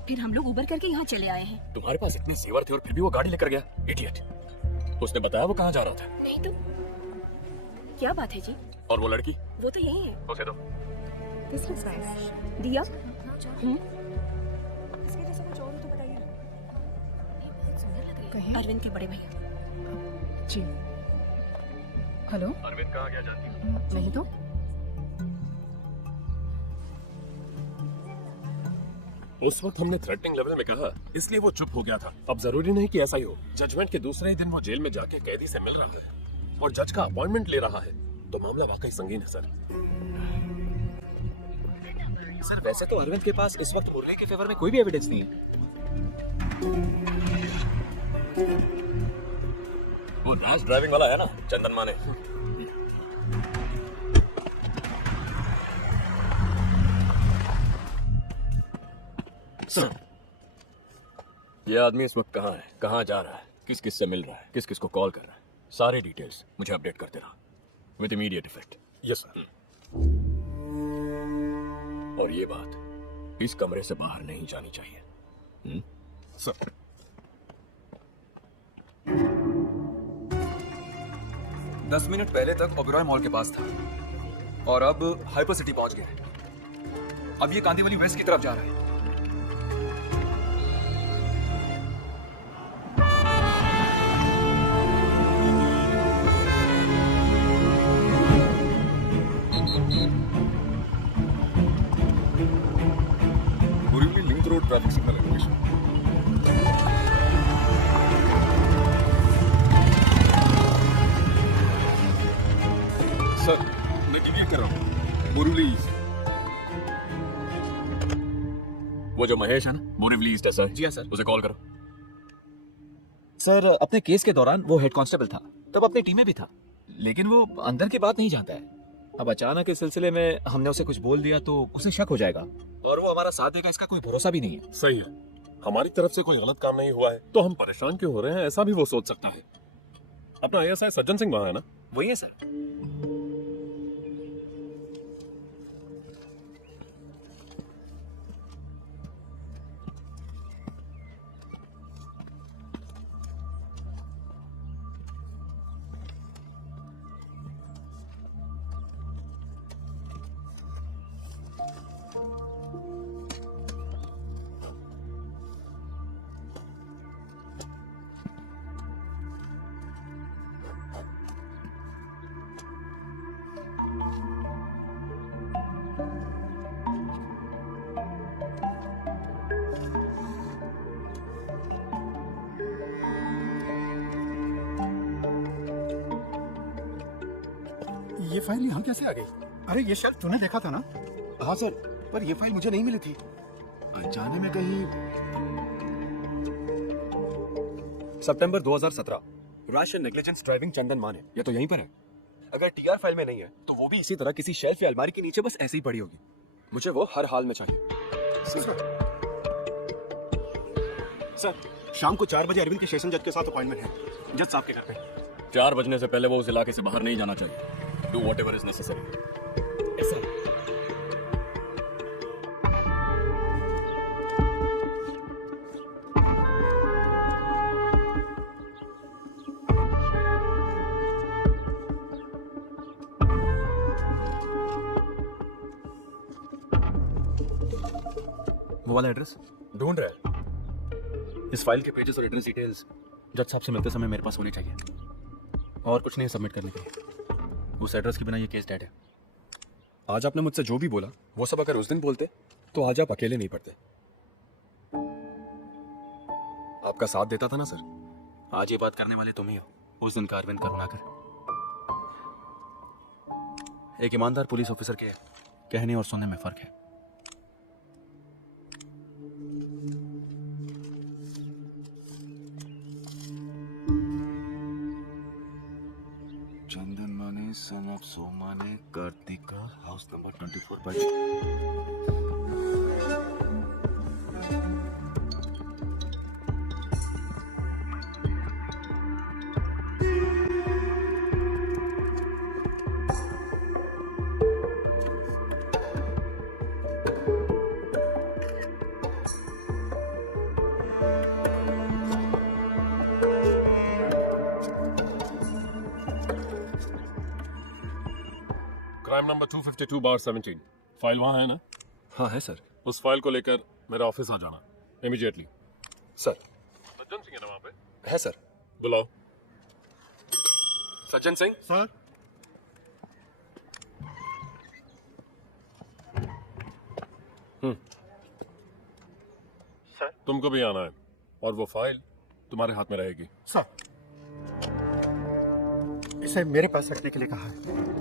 फिर हम लोग उबर करके यहाँ चले आए हैं। तुम्हारे पास इतने जेवर थे और फिर भी वो गाड़ी लेकर गया? इडियट। उसने बताया वो कहाँ जा रहा था? नहीं तो क्या बात है जी? और वो लड़की? वो तो यही है। उसे दो। दिया? इसके जैसा कुछ और हो तो बताइए। अरविंद के बड़े भैया। जी। हेलो। अरविंद कहाँ गया जानती हो? नहीं तो। उस वक्त हमने थ्रेटनिंग लेवल में कहा, इसलिए वो चुप हो गया था। अब जरूरी नहीं कि ऐसा ही हो। जजमेंट के दूसरे ही दिन वो जेल में जाके कैदी से मिल रहा है और जज का अपॉइंटमेंट ले रहा है, तो मामला वाकई संगीन है सर। सर वैसे तो अरविंद के पास इस वक्त मुरली के फेवर में कोई भी एविडेंस नहीं है। वो रैश ड्राइविंग वाला है ना, चंदन माने। सर, ये आदमी इस वक्त कहाँ है, कहाँ जा रहा है, किस किस से मिल रहा है, किस किस को कॉल कर रहा है, सारे डिटेल्स मुझे अपडेट करते रहा with immediate effect. Yes sir. और ये बात इस कमरे से बाहर नहीं जानी चाहिए। सर। 10 मिनट पहले तक ओबेरॉय मॉल के पास था और अब हाइपर सिटी पहुंच गया है। अब ये कांदीवली वेस्ट की तरफ जा रहा है। Traffic signal allocation. सर मैं डिवीट कर रहा हूँ। बोरिवली ईस्ट। वो जो महेश है ना, बोरिवली ईस्ट है सर। जी हाँ सर। उसे कॉल करो। सर अपने केस के दौरान वो हेड कांस्टेबल था, तब अपनी टीम में भी था, लेकिन वो अंदर की बात नहीं जानता है। अब अचानक इस सिलसिले में हमने उसे कुछ बोल दिया तो उसे शक हो जाएगा और वो हमारा साथ देगा, इसका कोई भरोसा भी नहीं है। सही है, हमारी तरफ से कोई गलत काम नहीं हुआ है तो हम परेशान क्यों हो रहे हैं, ऐसा भी वो सोच सकता है। अपना ASI सज्जन सिंह वहां है ना? वही है सर। ये फाइल यहाँ कैसे आ गई? अरे ये शेल्फ तूने देखा था ना? हाँ सर, पर ये फाइल मुझे नहीं मिली थी। जाने में कहीं सितंबर 2017 रैश एंड नेग्लिजेंस ड्राइविंग चंदन माने, ये तो यहीं पर है। अगर TR फाइल में नहीं है तो वो भी इसी तरह किसी शेल्फ या अलमारी के नीचे बस ऐसे ही पड़ी होगी। मुझे वो हर हाल में चाहिए। सर शाम को 4 बजे अरविंद के सेशन जज के साथ अपॉइंटमेंट है, जज साहब के घर पे। 4 बजने से पहले वो उस इलाके से बाहर नहीं जाना चाहिए। Do whatever is necessary. Yes sir. वो वाला एड्रेस ढूंढ रहा है। इस फाइल के पेजेस और एड्रेस डिटेल्स जज साहब से मिलते समय मेरे पास होने चाहिए, और कुछ नहीं सबमिट करने के लिए। उस एड्रेस के बिना ये केस डेड है। आज आपने मुझसे जो भी बोला वो सब अगर उस दिन बोलते तो आज आप अकेले नहीं पड़ते। आपका साथ देता था ना सर। आज ये बात करने वाले तुम ही हो, उस दिन का अरविंद करुणाकर। एक ईमानदार पुलिस ऑफिसर के कहने और सुनने में फर्क है। चंदन माने सन ऑफ सोमा ने Kartika house number 24/G। Crime number 252/17 file वहाँ है ना? हाँ है सर। उस फाइल को लेकर मेरा ऑफिस आ जाना इमीडिएटली। सर। सज्जन सिंह है ना वहाँ पे? है सर। बुलाओ। सज्जन सिंह। सर। सर। तुमको भी आना है और वो फाइल तुम्हारे हाथ में रहेगी। सर, इसे मेरे पास रखने के लिए कहा है।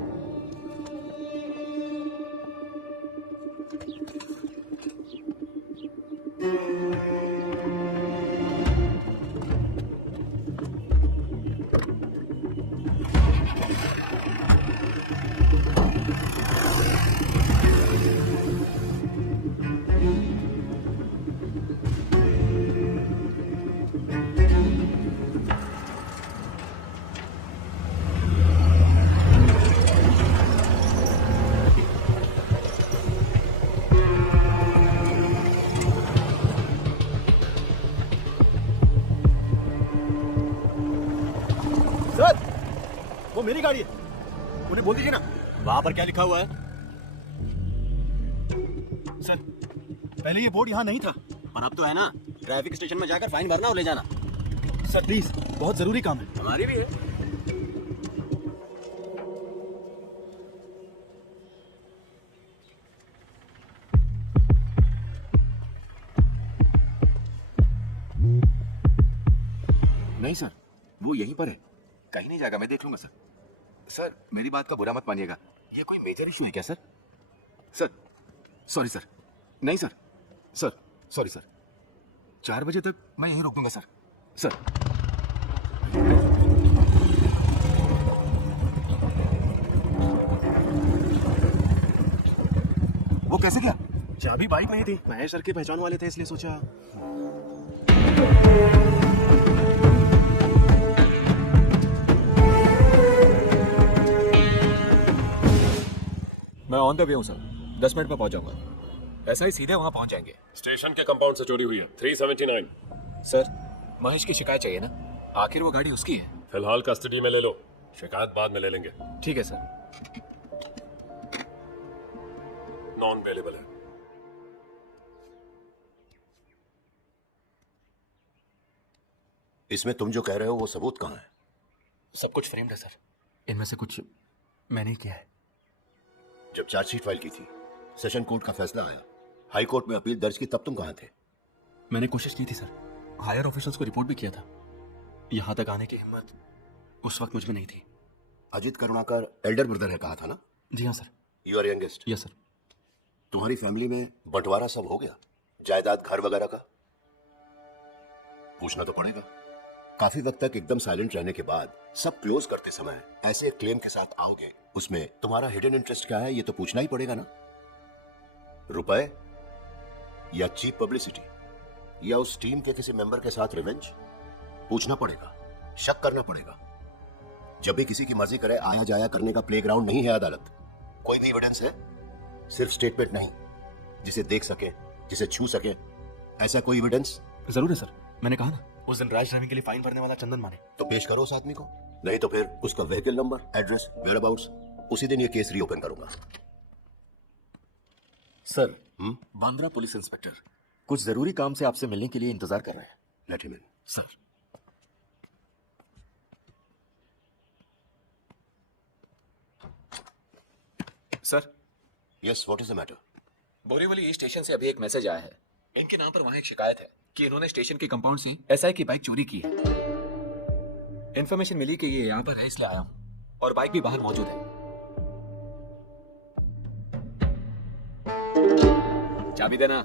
वो मेरी गाड़ी है, उन्हें बोल दीजिए ना। वहां पर क्या लिखा हुआ है? सर, पहले ये बोर्ड यहाँ नहीं था, पर अब तो है ना। ट्रैफिक स्टेशन में जाकर फाइन भरना और ले जाना। सर प्लीज, बहुत जरूरी काम है। हमारी भी है। नहीं सर, वो यहीं पर है, कहीं नहीं जाएगा, मैं देख लूंगा सर। सर मेरी बात का बुरा मत मानिएगा, ये कोई मेजर इशू है क्या सर? Sir sorry sir. नहीं सर, सर सॉरी सर। 4 बजे तक मैं यहीं रोक दूंगा सर। सर वो कैसे गया? चाबी बाइक में ही थी, महेश सर की पहचान वाले थे, इसलिए सोचा। मैं ऑन द वे हूँ सर, 10 मिनट में पहुंच जाऊंगा। ऐसा ही सीधे वहां पहुंच जाएंगे। स्टेशन के कंपाउंड से चोरी हुई है 379। सर महेश की शिकायत चाहिए ना, आखिर वो गाड़ी उसकी है। फिलहाल कस्टडी में ले लो, शिकायत बाद में ले लेंगे। ठीक है सर। नॉन अवेलेबल है। इसमें तुम जो कह रहे हो वो सबूत कहाँ है? सब कुछ फ्रेम्ड है सर, इनमें से कुछ मैंने ही किया है। जब चार्जशीट फाइल की थी, सेशन कोर्ट का फैसला आया, हाई कोर्ट में अपील दर्ज की, तब तुम कहाँ थे? मैंने कोशिश की थी सर, हायर ऑफिसर्स को रिपोर्ट भी किया था। यहाँ तक आने की हिम्मत उस वक्त मुझ में नहीं थी। अजित करुणाकर एल्डर ब्रदर है, कहा था ना? जी हाँ sir. You are youngest? Yes sir. तुम्हारी फैमिली में बंटवारा सब हो गया, जायदाद घर वगैरह का? पूछना तो पड़ेगा। काफी वक्त तक एकदम साइलेंट रहने के बाद सब क्लोज करते समय ऐसे एक क्लेम के साथ आओगे, उसमें तुम्हारा हिडन इंटरेस्ट क्या है ये तो पूछना ही पड़ेगा ना। रुपए या चीप पब्लिसिटी या उस टीम के किसी मेंबर के साथ रिवेंज? पूछना पड़ेगा, शक करना पड़ेगा। जब भी किसी की मर्जी करे आया जाया करने का प्लेग्राउंड नहीं है अदालत। कोई भी एविडेंस है? सिर्फ स्टेटमेंट नहीं, जिसे देख सके, जिसे छू सके, ऐसा कोई एविडेंस? जरूर है सर, मैंने कहा ना, उस दिन रैश ड्राइविंग के लिए फाइन भरने वाला चंदन माने। तो पेश करो उस आदमी को, नहीं तो फिर उसका vehicle number, address, whereabouts, उसी दिन ये केस रीओपन करूंगा। सर, बांद्रा पुलिस इंस्पेक्टर कुछ जरूरी काम से आपसे मिलने के लिए इंतजार कर रहे हैं। Let him in. Sir sir. Yes, what is the matter? Borivali station से अभी एक मैसेज आया है। इनके नाम पर वहां एक शिकायत है कि इन्होंने स्टेशन के कंपाउंड से एसआई की बाइक चोरी की है। इन्फॉर्मेशन मिली कि ये यहाँ पर है, इसलिए आया हूँ, और बाइक भी बाहर मौजूद है। चाबी देना।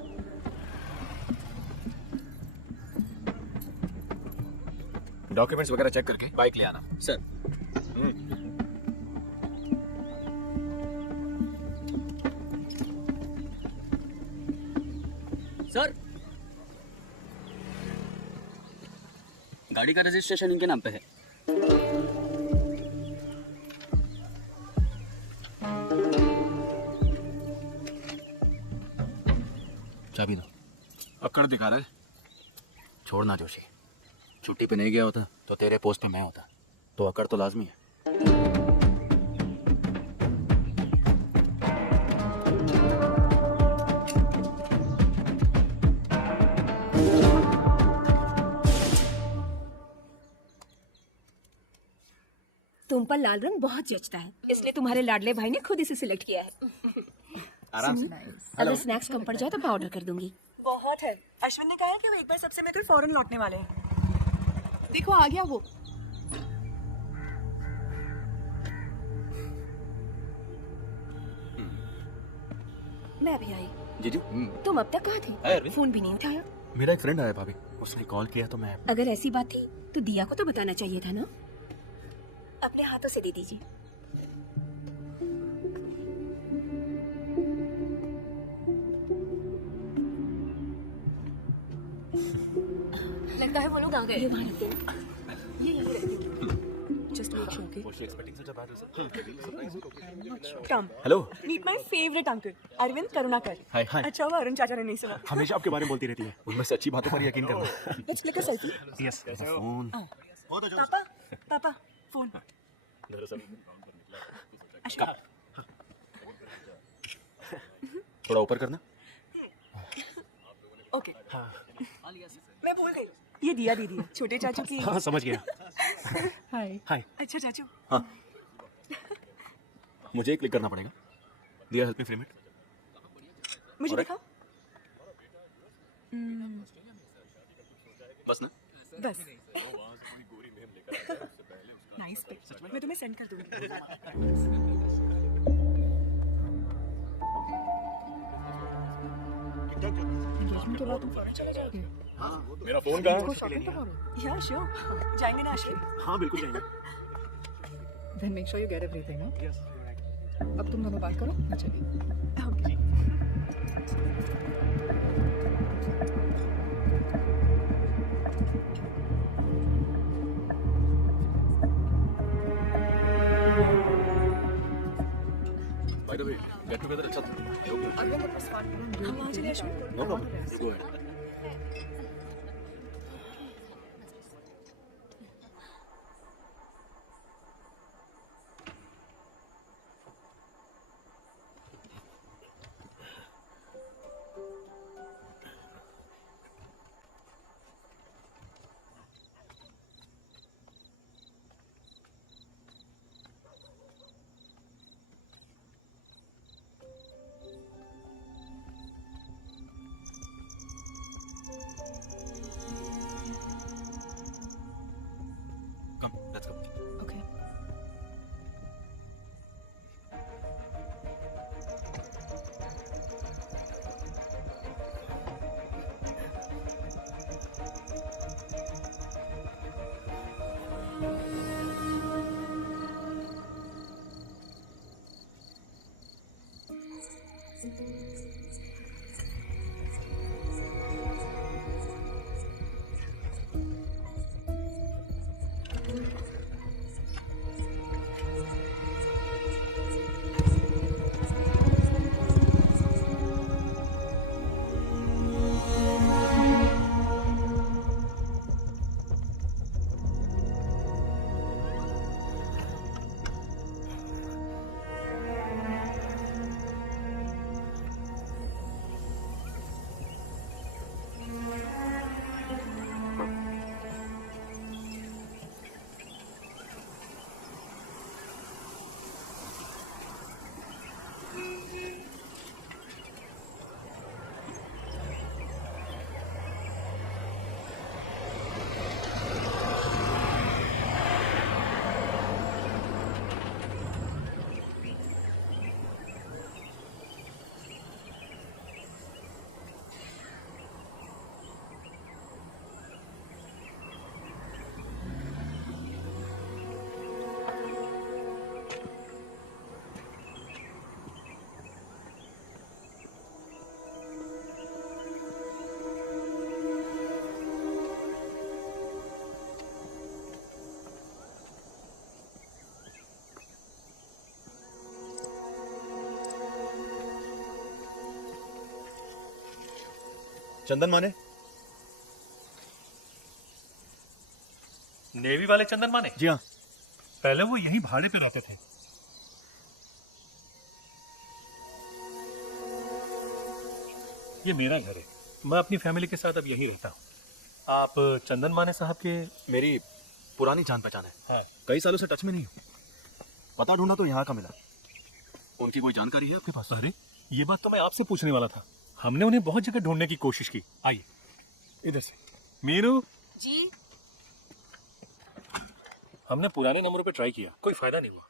डॉक्यूमेंट्स वगैरह चेक करके बाइक ले आना। सर। सर, गाड़ी का रजिस्ट्रेशन इनके नाम पे है। चाबी दो। अक्कड़ दिखा रहा है। छोड़ना जोशी, छुट्टी पे नहीं गया होता तो तेरे पोस्ट पे मैं होता, तो अकड़ तो लाजमी है। तुम पर लाल रंग बहुत जचता है, इसलिए तुम्हारे लाडले भाई ने खुद इसे सिलेक्ट किया है। आराम से। अगर स्नैक्स कम पड़ जाए तो मैं ऑर्डर कर दूंगी। बहुत है। अश्विन ने कहा है कि वो एक बार सबसे मिलकर फौरन लौटने वाले हैं। देखो आ गया वो। मैं भी आई। जीजू, तुम अब तक कहाँ थे? फोन भी नहीं उठाया। मेरा एक फ्रेंड आया भाभी, उसने कॉल किया तो मैं। अगर ऐसी बात थी तो दिया को तो बताना चाहिए था ना। अपने हाथों से दे दीजिए। लगता है वो लोग आ गए। ये वहाँ रख देना। ये यहीं रहती हूँ। Just make sure, okay? Come. Hello. Meet my favorite uncle, Arvind Karunakar. हाय हाय। अच्छा हुआ अरुण चाचा ने नहीं सुना। हमेशा आपके बारे में बोलती रहती है, उनमें से अच्छी बातों पर यकीन करना। Let's click a selfie. Yes, phone. पापा, पापा, फोन। अश्विन, थोड़ा ऊपर करना। ओके। मैं भूल गई। ये दिया दीदी है, छोटे चाचू की। हाँ समझ गया। हाय। हाय। अच्छा चाचू। हाँ। मुझे क्लिक करना पड़ेगा। दिया हेल्प मी फ्रेम इट। मुझे दिखाओ। बस ना। बस। Nice pic. मैं तुम्हें सेंड कर दूंगी। एंगेजमेंट के बाद तुम फौरन चले जाओगे? मेरा फोन कहाँ है? शॉपिंग तो करो। या श्योर। जाएंगे ना अश्विन? हाँ बिल्कुल जाएंगे। Then make sure you get everything, huh? Yes. अब तुम दोनों बात करो, मैं चली। Okay. By the way, get together अच्छा था। अरविंद अपना स्मार्टफोन हम वहाँ चले Ashwin. No problem. Go ahead. चंदन माने? नेवी वाले चंदन माने? जी हाँ। पहले वो यहीं भाड़े पे रहते थे। ये मेरा घर है, मैं अपनी फैमिली के साथ अब यहीं रहता हूँ। आप चंदन माने साहब के? मेरी पुरानी जान पहचान है, कई सालों से टच में नहीं हूँ। पता ढूंढा तो यहाँ का मिला। उनकी कोई जानकारी है आपके पास? अरे ये बात तो मैं आपसे पूछने वाला था। हमने उन्हें बहुत जगह ढूंढने की कोशिश की। आइए इधर से। मीनू जी। हमने पुराने नंबरों पे ट्राई किया, कोई फायदा नहीं हुआ।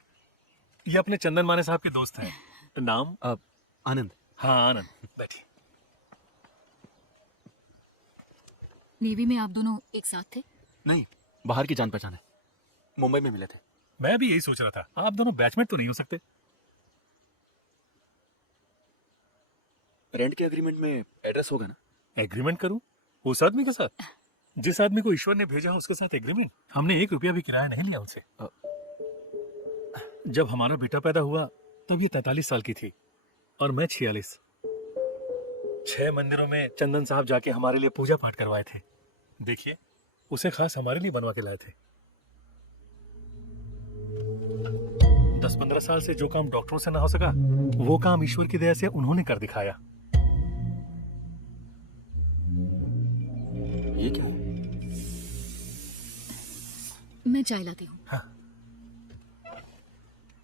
ये अपने चंदन माने साहब के दोस्त हैं। नाम? आनंद। हाँ आनंद, बैठिए। नेवी में आप दोनों एक साथ थे? नहीं, बाहर की जान पहचान है, मुंबई में मिले थे। मैं भी यही सोच रहा था, आप दोनों बैचमेट तो नहीं हो सकते? रेंट के एग्रीमेंट में एड्रेस होगा ना? एग्रीमेंट करूं उस आदमी के साथ? जिस आदमी को ईश्वर ने भेजा उसके साथ एग्रीमेंट? हमने 1 रुपया भी किराया नहीं लिया उनसे। जब हमारा बेटा पैदा हुआ तब ये 43 साल की थी और मैं 46। 6 मंदिरों में चंदन साहब जाके हमारे लिए पूजा पाठ करवाए थे। देखिए, उसे खास हमारे लिए बनवा के लाए थे। 10-15 साल से जो काम डॉक्टरों से ना हो सका, वो काम ईश्वर की दया से उन्होंने कर दिखाया। ये क्या है? मैं चाय लाती हूँ। हाँ।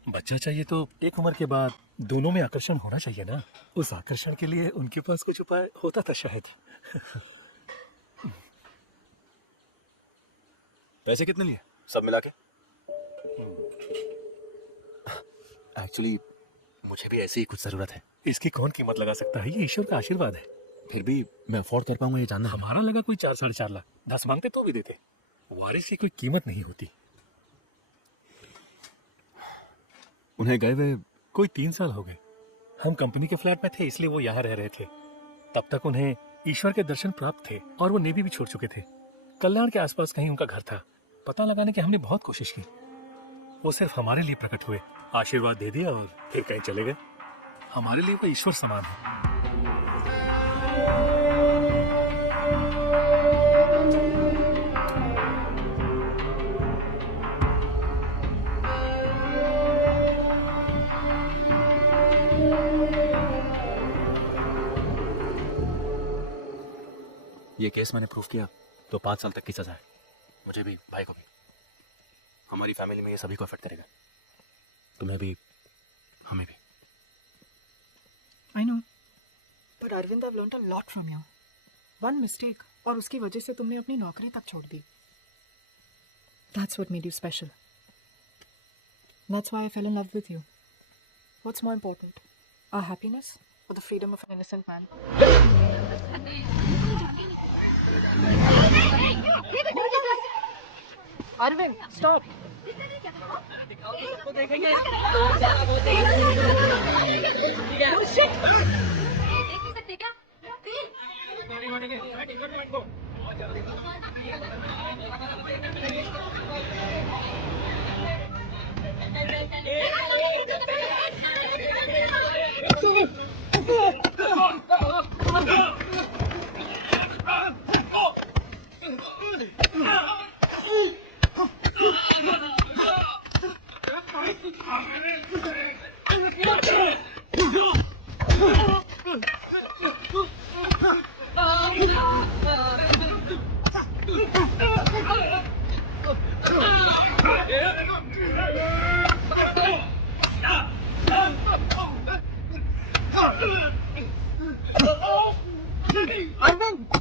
बच्चा चाहिए तो एक उम्र के बाद दोनों में आकर्षण होना चाहिए ना। उस आकर्षण के लिए उनके पास कुछ उपाय होता था शायद। पैसे कितने लिए सब मिला के? एक्चुअली मुझे भी ऐसी ही कुछ जरूरत है। इसकी कौन कीमत लगा सकता है? ये ईश्वर का आशीर्वाद है। फिर भी मैं अफोर्ड कर पाऊंगा ये जानना। हमारा लगा कोई 4-4.5 लाख। 10 मांगते तो भी देते। वारिस की कोई कीमत नहीं होती। उन्हें गए हुए कोई 3 साल हो गए। हम कंपनी के फ्लैट में थे इसलिए वो यहाँ रह रहे थे। तब तक उन्हें ईश्वर के दर्शन प्राप्त थे और वो नेवी भी छोड़ चुके थे। कल्याण के आसपास कहीं उनका घर था। पता लगाने की हमने बहुत कोशिश की। वो सिर्फ हमारे लिए प्रकट हुए, आशीर्वाद दे दिया और फिर कहीं चले गए। हमारे लिए वो ईश्वर समान है। ये केस मैंने प्रूफ किया तो 5 साल तक की सजा है। मुझे भी, भाई को भी। हमारी फैमिली में ये सभी को इफेक्ट करेगा। तुम्हें भी, हमें भी। I know. But Arvind, I've learned a lot from you. One mistake और उसकी वजह से तुमने अपनी नौकरी तक छोड़ दी. That's what made you special. That's why I fell in love with you. What's more important? Our happiness or the freedom of an innocent man? Arvind, stop!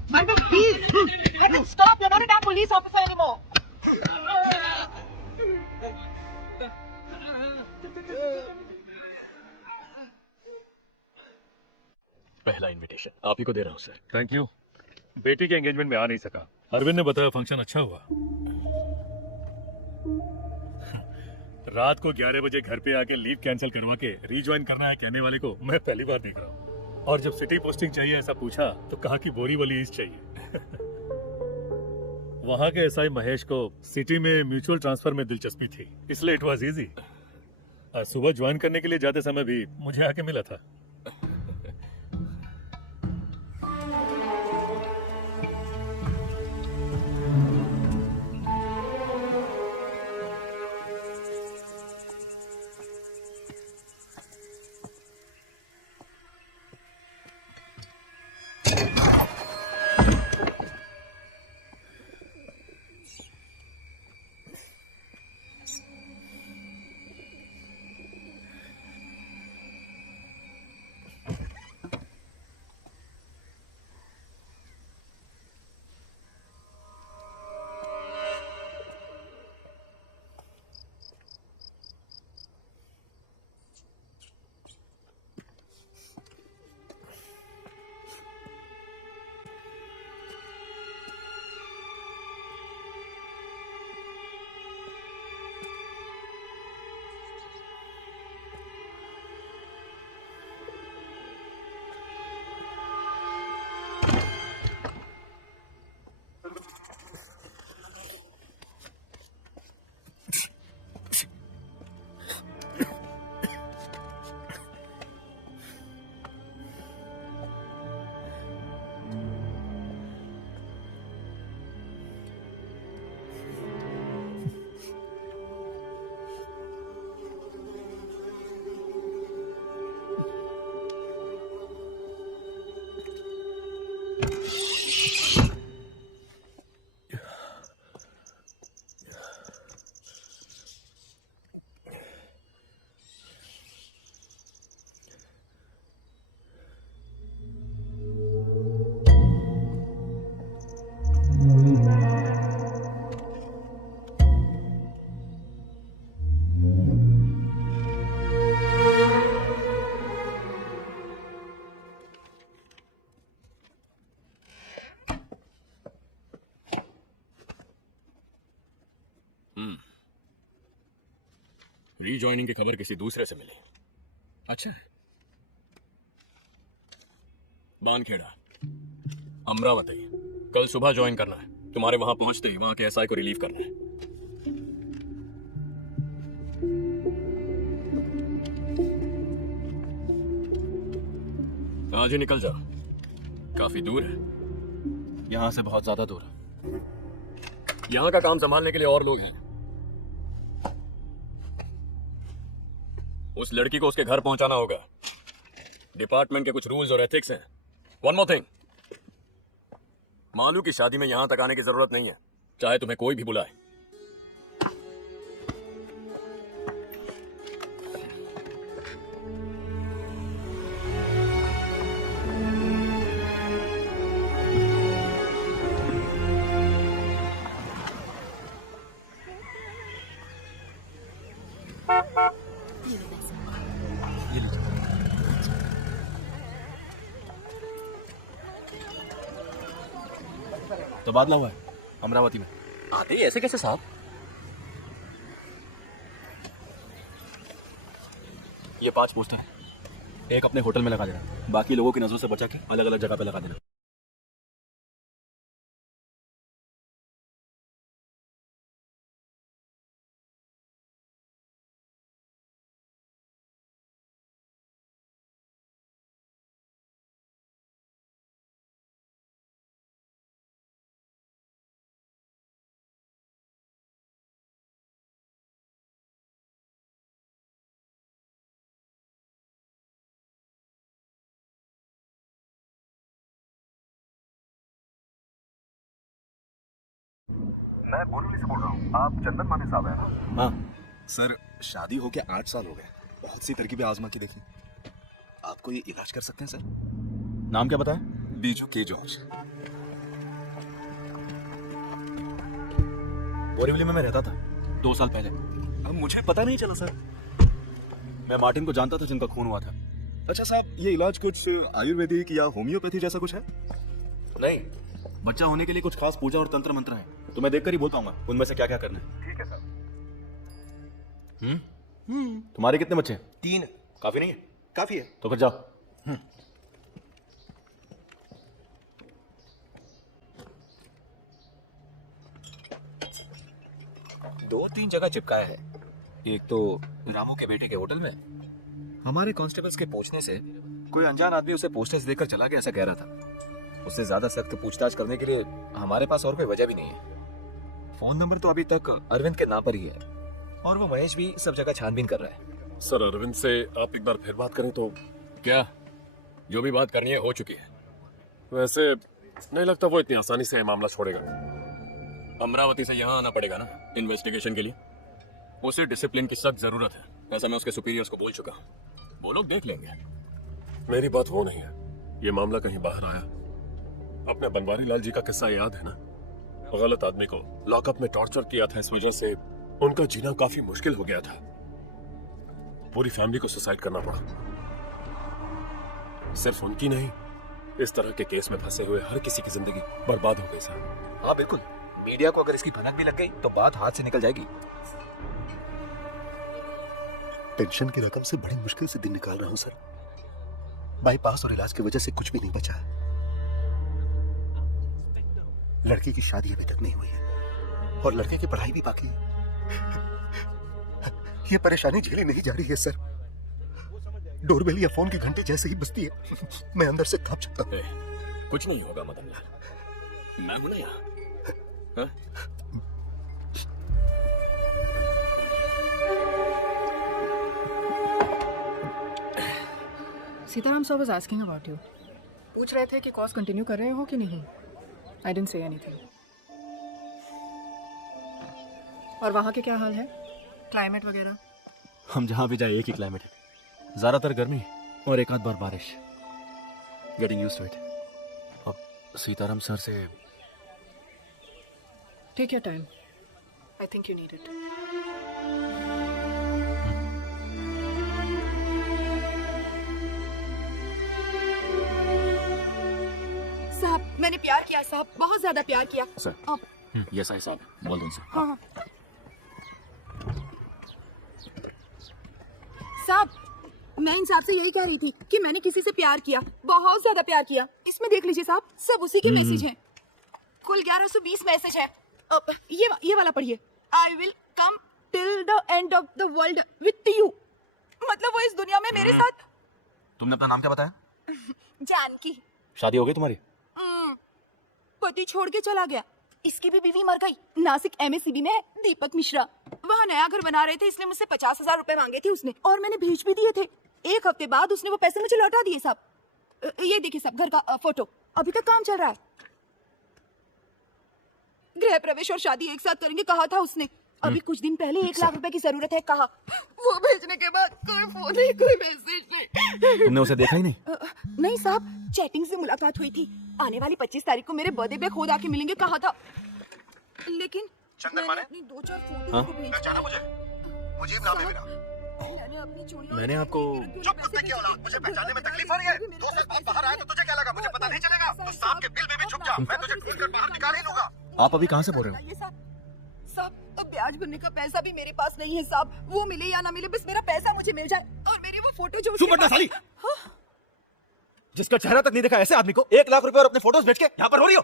Arvind, please! Arvind, stop! You're not a damn police officer anymore! पहला इनविटेशन आप ही को दे रहा हूँ सर। Thank you. बेटी के एंगेजमेंट में आ नहीं सका। अरविंद ने बताया फंक्शन अच्छा हुआ। रात को 11 बजे घर पे आके लीव कैंसिल करवा के रीज्वाइन करना है कहने वाले को मैं पहली बार देख रहा हूँ। और जब सिटी पोस्टिंग चाहिए ऐसा पूछा तो कहा कि बोरीवली ईस्ट चाहिए। वहां के एसआई महेश को सिटी में म्यूचुअल ट्रांसफर में दिलचस्पी थी, इसलिए इट वाज इजी। सुबह ज्वाइन करने के लिए जाते समय भी मुझे आके मिला था। रीजॉइनिंग की खबर किसी दूसरे से मिली। अच्छा है। बानखेड़ा, अमरावती, कल सुबह ज्वाइन करना है। तुम्हारे वहां पहुंचते ही वहां के एसआई को रिलीव करना है। आज ही निकल जाओ, काफी दूर है। यहां से बहुत ज्यादा दूर है। यहां का काम संभालने के लिए और लोग हैं। उस लड़की को उसके घर पहुंचाना होगा। डिपार्टमेंट के कुछ रूल्स और एथिक्स हैं। वन मोर थिंग, मालू की शादी में यहां तक आने की जरूरत नहीं है, चाहे तुम्हें कोई भी बुलाए। तबादला हुआ है अमरावती में। आते ही ऐसे कैसे साहब? ये 5 पोस्टर है। एक अपने होटल में लगा देना, बाकी लोगों की नजरों से बचा के अलग अलग जगह पे लगा देना। मैं बोरीवली से बोल रहा हूँ। आप चंदन माने साहब हैं ना? हाँ सर, शादी होके 8 साल हो गए। बहुत सी तरकीबें आजमा के देखी। आपको ये इलाज कर सकते हैं सर? नाम क्या बताया? बीजू के जॉर्ज। बोरीवली में मैं रहता था 2 साल पहले। अब मुझे पता नहीं चला सर। मैं मार्टिन को जानता था जिनका खून हुआ था। अच्छा साहब, ये इलाज कुछ आयुर्वेदिक या होम्योपैथी जैसा कुछ है? नहीं, बच्चा होने के लिए कुछ खास पूजा और तंत्र मंत्र हैं। तो मैं देखकर ही बोल पाऊंगा उनमें से क्या क्या करना है। ठीक है सर। तुम्हारे कितने बच्चे हैं? 3। काफी नहीं है? काफी है। तो फिर जाओ। दो 3 जगह चिपकाया है। एक तो रामू के बेटे के होटल में। हमारे कांस्टेबल्स के पूछने से कोई अनजान आदमी उसे पोस्टर्स देकर चला गया, ऐसा कह रहा था। उससे ज्यादा सख्त पूछताछ करने के लिए हमारे पास और कोई वजह भी नहीं है। फोन नंबर तो अभी तक अरविंद के नाम पर ही है और वो महेश भी सब जगह छानबीन कर रहा है। सर, अरविंद से आप एक बार फिर बात करें तो? क्या, जो भी बात करनी है हो चुकी है। वैसे नहीं लगता वो इतनी आसानी से ये मामला छोड़ेगा। अमरावती से यहाँ आना पड़ेगा ना इन्वेस्टिगेशन के लिए। उसे डिसिप्लिन की सख्त जरूरत है, ऐसा मैं उसके सुपीरियर्स को बोल चुका हूँ। वो लोग देख लेंगे। मेरी बात वो नहीं है, ये मामला कहीं बाहर आया, अपने बनवारी लाल जी का किस्सा याद है ना? गलत आदमी को लॉकअप में टॉर्चर किया था, इस वजह से उनका जीना काफी मुश्किल हो गया था। पूरी फैमिली को सुसाइड करना पड़ा। सिर्फ उनकी नहीं, इस तरह के केस में फंसे हुए हर किसी की जिंदगी बर्बाद हो गई साहब। हाँ बिल्कुल, मीडिया को अगर इसकी भनक भी लग गई तो बात हाथ से निकल जाएगी। पेंशन की रकम से बड़ी मुश्किल से दिन निकाल रहा हूं सर। बाईपास और इलाज की वजह से कुछ भी नहीं बचा है। लड़की की शादी अभी तक नहीं हुई है और लड़के की पढ़ाई भी बाकी है। ये परेशानी झेली नहीं जा रही है सर। डोरबेल या फोन की घंटी जैसे ही बजती है मैं अंदर से कांप जाता हूं। कुछ नहीं होगा मदन लाल, मैं हूं ना यहाँ। हाँ? Sitaram sir was asking about you. पूछ रहे थे कि कोर्स कंटिन्यू कर रहे हो कि नहीं। I didn't say anything. और वहाँ के क्या हाल है, क्लाइमेट वगैरह? हम जहाँ भी जाए एक ही क्लाइमेट है, ज़्यादातर गर्मी और एक आध बार बारिश। Getting used to it. अब सीताराम सर से take your time, I think you need it. साहब मैंने प्यार किया साहब, बहुत ज्यादा प्यार किया। सर यस आई साहब, बोल दो सर। हाँ साहब, मैं इनसाफ से यही कह रही थी कि मैंने किसी से प्यार किया, बहुत ज्यादा प्यार किया। इसमें देख लीजिए साहब, सब उसी के मैसेज हैं। कुल 1120 मैसेज है। ये वाला पढ़िए। I will come till the end of the world with you. मतलब वो इस दुनिया में मेरे साथ। तुमने अपना नाम क्या बताया? जानकी। शादी हो गई तुम्हारी? पति छोड़ के चला गया। इसकी भी बीवी मर गई। नासिक MACB में है, दीपक मिश्रा। वहाँ नया घर बना रहे थे, इसलिए मुझसे 50,000 रुपए मांगे थे उसने, और मैंने भेज भी दिए थे। एक हफ्ते बाद उसने वो पैसे मुझे लौटा दिए साहब। ये देखिए साहब, घर का फोटो। अभी तक काम चल रहा है। गृह प्रवेश और शादी एक साथ करेंगे कहा था उसने। अभी कुछ दिन पहले 1 लाख रुपए की जरूरत है कहा। वो भेजने के बाद कोई फोन नहीं, कोई मैसेज नहीं। तुमने उसे देखा ही नहीं? नहीं साहब, चैटिंग से मुलाकात हुई थी। आने वाली 25 तारीख को मेरे बर्थडे पे खुद आके मिलेंगे कहा था। लेकिन मैंने अपनी 2-4 फोटो को भेजा। पहचाना मुझे? मुजीब नाम है मेरा। मैंने आपको चुप कुत्ते की औलाद, मुझे पहचानने में तकलीफ हो रही है? 2 साल बाद बाहर आया तो तुझे क्या लगा मुझे पता नहीं चलेगा? तो सांप के बिल में भी छुप जा, मैं तुझे ढूंढकर बाहर निकाल ही लूंगा। आप अभी कहाँ से बोल रहे हो? साहब ब्याज भरने का पैसा भी मेरे पास नहीं है साहब। वो मिले या ना मिले, बस मेरा पैसा मुझे मिल जाए। और मेरी वो फोटो जो चुप बैठना साली। जिसका चेहरा तक नहीं देखा ऐसे आदमी को 1 लाख रुपए और अपने फोटोज बेच के यहाँ पर हो रही हो?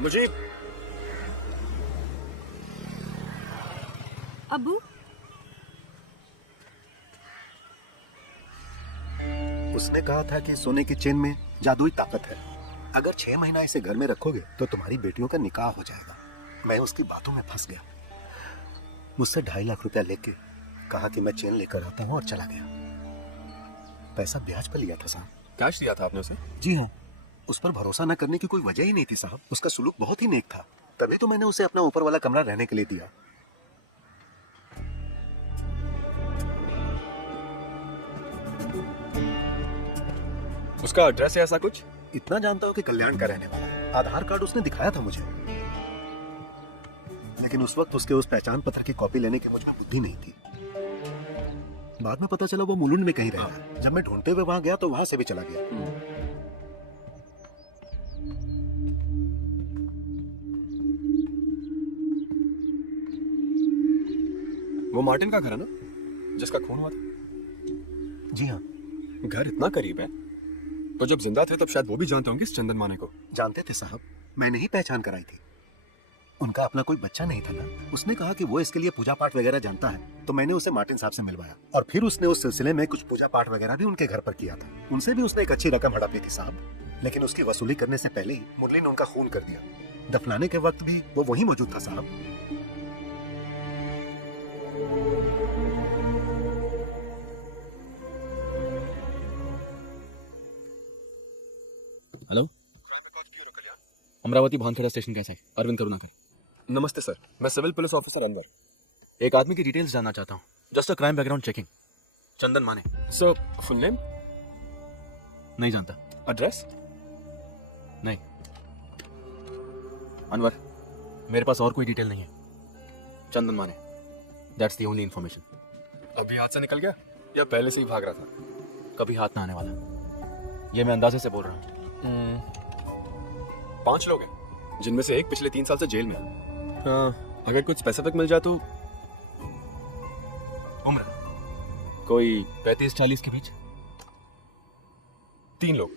मुझे अब्बू उसने कहा था कि सोने की चेन में जादुई ताकत है। अगर 6 महीना इसे घर में रखोगे तो तुम्हारी बेटियों का निकाह हो जाएगा। मैं उसकी बातों में फंस गया। मुझसे 2.5 लाख रुपया लेके कहा कि मैं चेन लेकर आता हूँ और चला गया। पैसा ब्याज पर लिया था साहब। कैश दिया था आपने उसे? जी हाँ। उस पर भरोसा न करने की कोई वजह ही नहीं थी साहब। उसका सुलूक बहुत ही नेक था, तभी तो मैंने उसे अपना ऊपर वाला कमरा रहने के लिए दिया। उसका एड्रेस है ऐसा कुछ? इतना जानता हूँ कि कल्याण का रहने वाला। आधार कार्ड उसने दिखाया था मुझे, लेकिन उस वक्त उसके उस पहचान पत्र की कॉपी लेने की मुझ में बुद्धि नहीं थी। बाद में पता चला वो मुलुंड में कहीं रहता है। जब मैं ढूंढते हुए वहां गया तो वहां से भी चला गया। वो मार्टिन का घर है ना, जिसका खून हुआ था? जी हाँ। घर इतना करीब है तो जब जिंदा थे तब शायद वो भी जानते होंगे इस चंदन माने को। जानते थे साहब, मैंने ही पहचान कराई थी। उनका अपना कोई बच्चा नहीं था ना। उसने कहा कि वो इसके लिए पूजा पाठ वगैरह जानता है, तो मैंने उसे मार्टिन साहब से मिलवाया और फिर उसने उस सिलसिले में कुछ पूजा पाठ वगैरह भी उनके घर पर किया था। उनसे भी उसने एक अच्छी रकम हड़प ली थी साहब। लेकिन उसकी वसूली करने से पहले ही मुरली ने उनका खून कर दिया। दफनाने के वक्त भी वो वहीं मौजूद था साहब। हेलो, अमरावती भानखेड़ा स्टेशन कैसा है? अरविंद करुणाकर। नमस्ते सर, मैं सिविल पुलिस ऑफिसर अनवर एक आदमी की डिटेल्स जानना चाहता हूँ। Just a crime background checking. Chandan Mane. Sir full name? नहीं जानता। एड्रेस? नहीं। अनवर, मेरे पास और कोई डिटेल नहीं है। चंदन माने, दैट्स द ओनली इंफॉर्मेशन। अभी हाथ से निकल गया या पहले से ही भाग रहा था? कभी हाथ ना आने वाला, ये मैं अंदाजे से बोल रहा हूँ। 5 लोग हैं, जिनमें से एक पिछले 3 साल से जेल में है। हाँ, अगर कुछ स्पेसिफिक मिल जाए तो। उम्र कोई 35-40 के बीच। 3 लोग।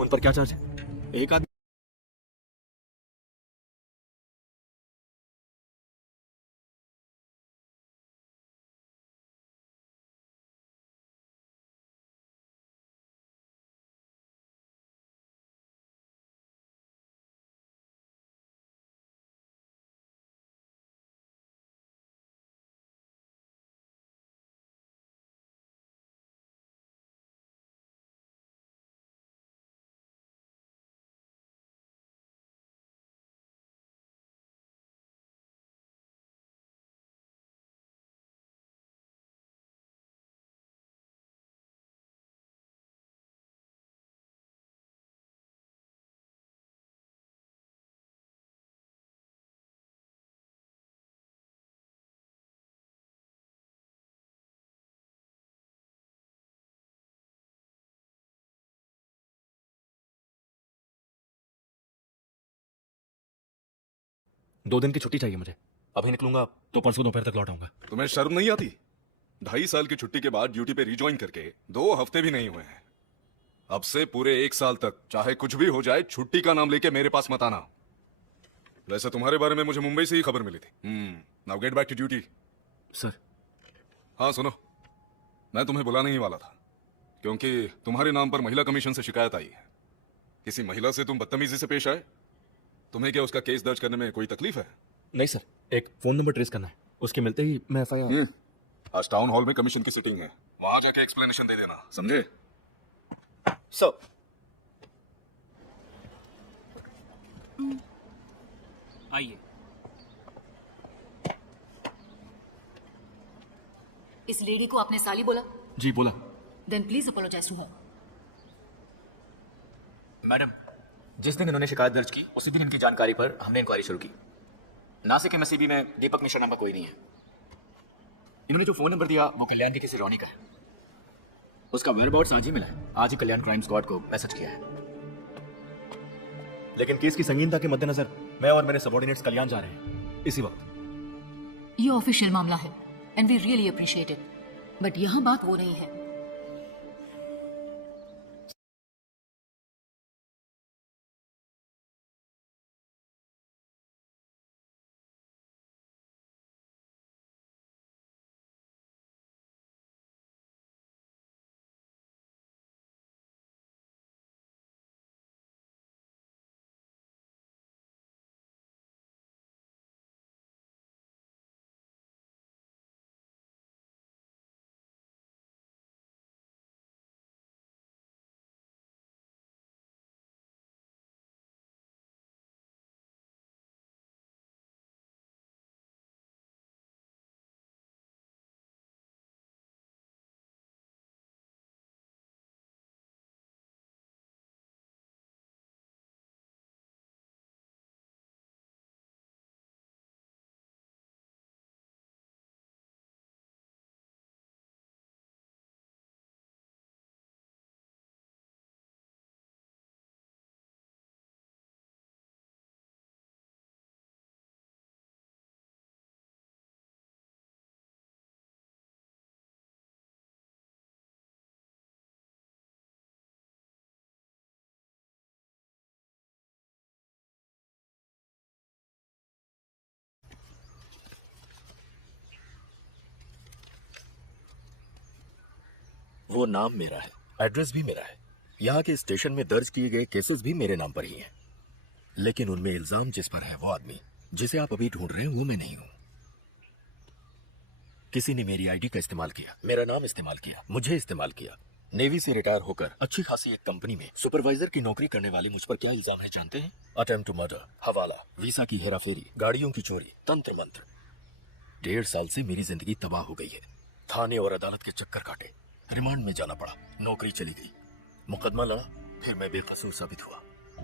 उन पर क्या चार्ज है? एक आदमी दो दिन की छुट्टी चाहिए मुझे। अभी निकलूंगा तो परसों दोपहर तक लौट आऊंगा। तुम्हें शर्म नहीं आती? 2.5 साल की छुट्टी के बाद ड्यूटी पे रिज्वाइन करके 2 हफ्ते भी नहीं हुए हैं। अब से पूरे 1 साल तक चाहे कुछ भी हो जाए, छुट्टी का नाम लेके मेरे पास मत आना। वैसे तुम्हारे बारे में मुझे मुंबई से ही खबर मिली थी। Now get back to duty. Sir. हाँ सुनो, मैं तुम्हें बुलाने ही वाला था, क्योंकि तुम्हारे नाम पर महिला कमीशन से शिकायत आई है। किसी महिला से तुम बदतमीजी से पेश आए। तुम्हें क्या उसका केस दर्ज करने में कोई तकलीफ है? नहीं सर, एक फोन नंबर ट्रेस करना है, उसके मिलते ही मैं FIR। आज टाउन हॉल में कमीशन की सिटिंग है, वहां जाके एक्सप्लेनेशन दे देना, समझे? सर। आइए। इस लेडी को आपने साली बोला? जी बोला। Then please apologise to her. Madam, जिस दिन इन्होंने शिकायत दर्ज की उसी दिन इनकी जानकारी पर हमने इंक्वायरी शुरू की। नासिक MSCB में दीपक मिश्रा नाम का कोई नहीं है। इन्होंने जो फोन नंबर दिया वो कल्याण के किसी रौनी का है। उसका वेयरअबाउट्स आज ही मिला है। आज ही कल्याण क्राइम स्क्वाड को मैसेज किया है। लेकिन केस की संगीनता के मद्देनजर मैं और मेरे सबॉर्डिनेट्स कल्याण जा रहे हैं इसी वक्त। ये ऑफिशियल मामला है and we really appreciate it, but यहाँ बात वो नहीं है। वो नाम मेरा है, एड्रेस भी मेरा है। यहाँ के स्टेशन में दर्ज किए गए केसेस भी मेरे नाम पर ही हैं, लेकिन उनमें इल्जाम जिस पर है वो आदमी जिसे आप अभी ढूंढ रहे हैं वो मैं नहीं हूं। किसी ने मेरी आईडी का इस्तेमाल किया, मेरा नाम इस्तेमाल किया, मुझे इस्तेमाल किया। नेवी से रिटायर होकर अच्छी खासी एक कंपनी में सुपरवाइजर की नौकरी करने वाले मुझ पर क्या इल्जाम है जानते हैं? अटेम्प्ट टू मर्डर, हवाला, वीसा की हेराफेरी, गाड़ियों की चोरी, तंत्र मंत्र। 1.5 साल से मेरी जिंदगी तबाह हो गई है। थाने और अदालत के चक्कर काटे, रिमांड में जाना पड़ा, नौकरी चली गई, मुकदमा लड़ा, फिर मैं बेकसूर साबित हुआ।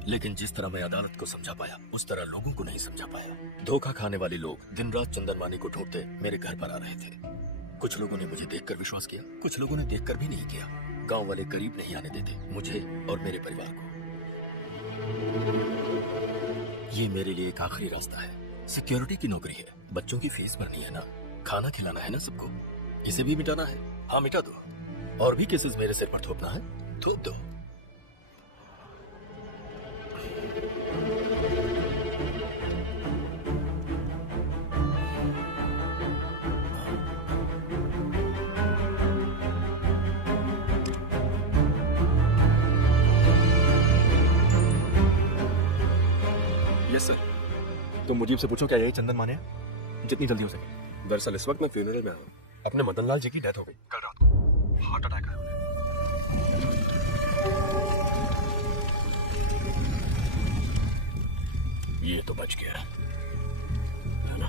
लेकिन जिस तरह मैं अदालत को समझा पाया उस तरह लोगों को नहीं समझा पाया। धोखा खाने वाले लोग दिन रात चंदनवानी को ढूंढते मेरे घर पर आ रहे थे। कुछ लोगों ने मुझे देखकर विश्वास किया, कुछ लोगों ने देखकर भी नहीं किया। गांव वाले करीब नहीं आने देते मुझे और मेरे परिवार को। ये मेरे लिए एक आखिरी रास्ता है। सिक्योरिटी की नौकरी है, बच्चों की फीस भरनी है ना, खाना खिलाना है ना सबको, इसे भी मिटाना है। हाँ मिटा दो। और भी केसेस मेरे सिर पर थोपना है, थोप दो। Yes sir. तो मुझे से पूछो क्या यही चंदन माने जितनी जल्दी हो सके। दरअसल इस वक्त मैं फ्यूनरल में आया हूँ। अपने मदन लाल जी की डेथ हो गई कल रात को, हार्ट अटैक आया उन्हें। ये तो बच गया है ना?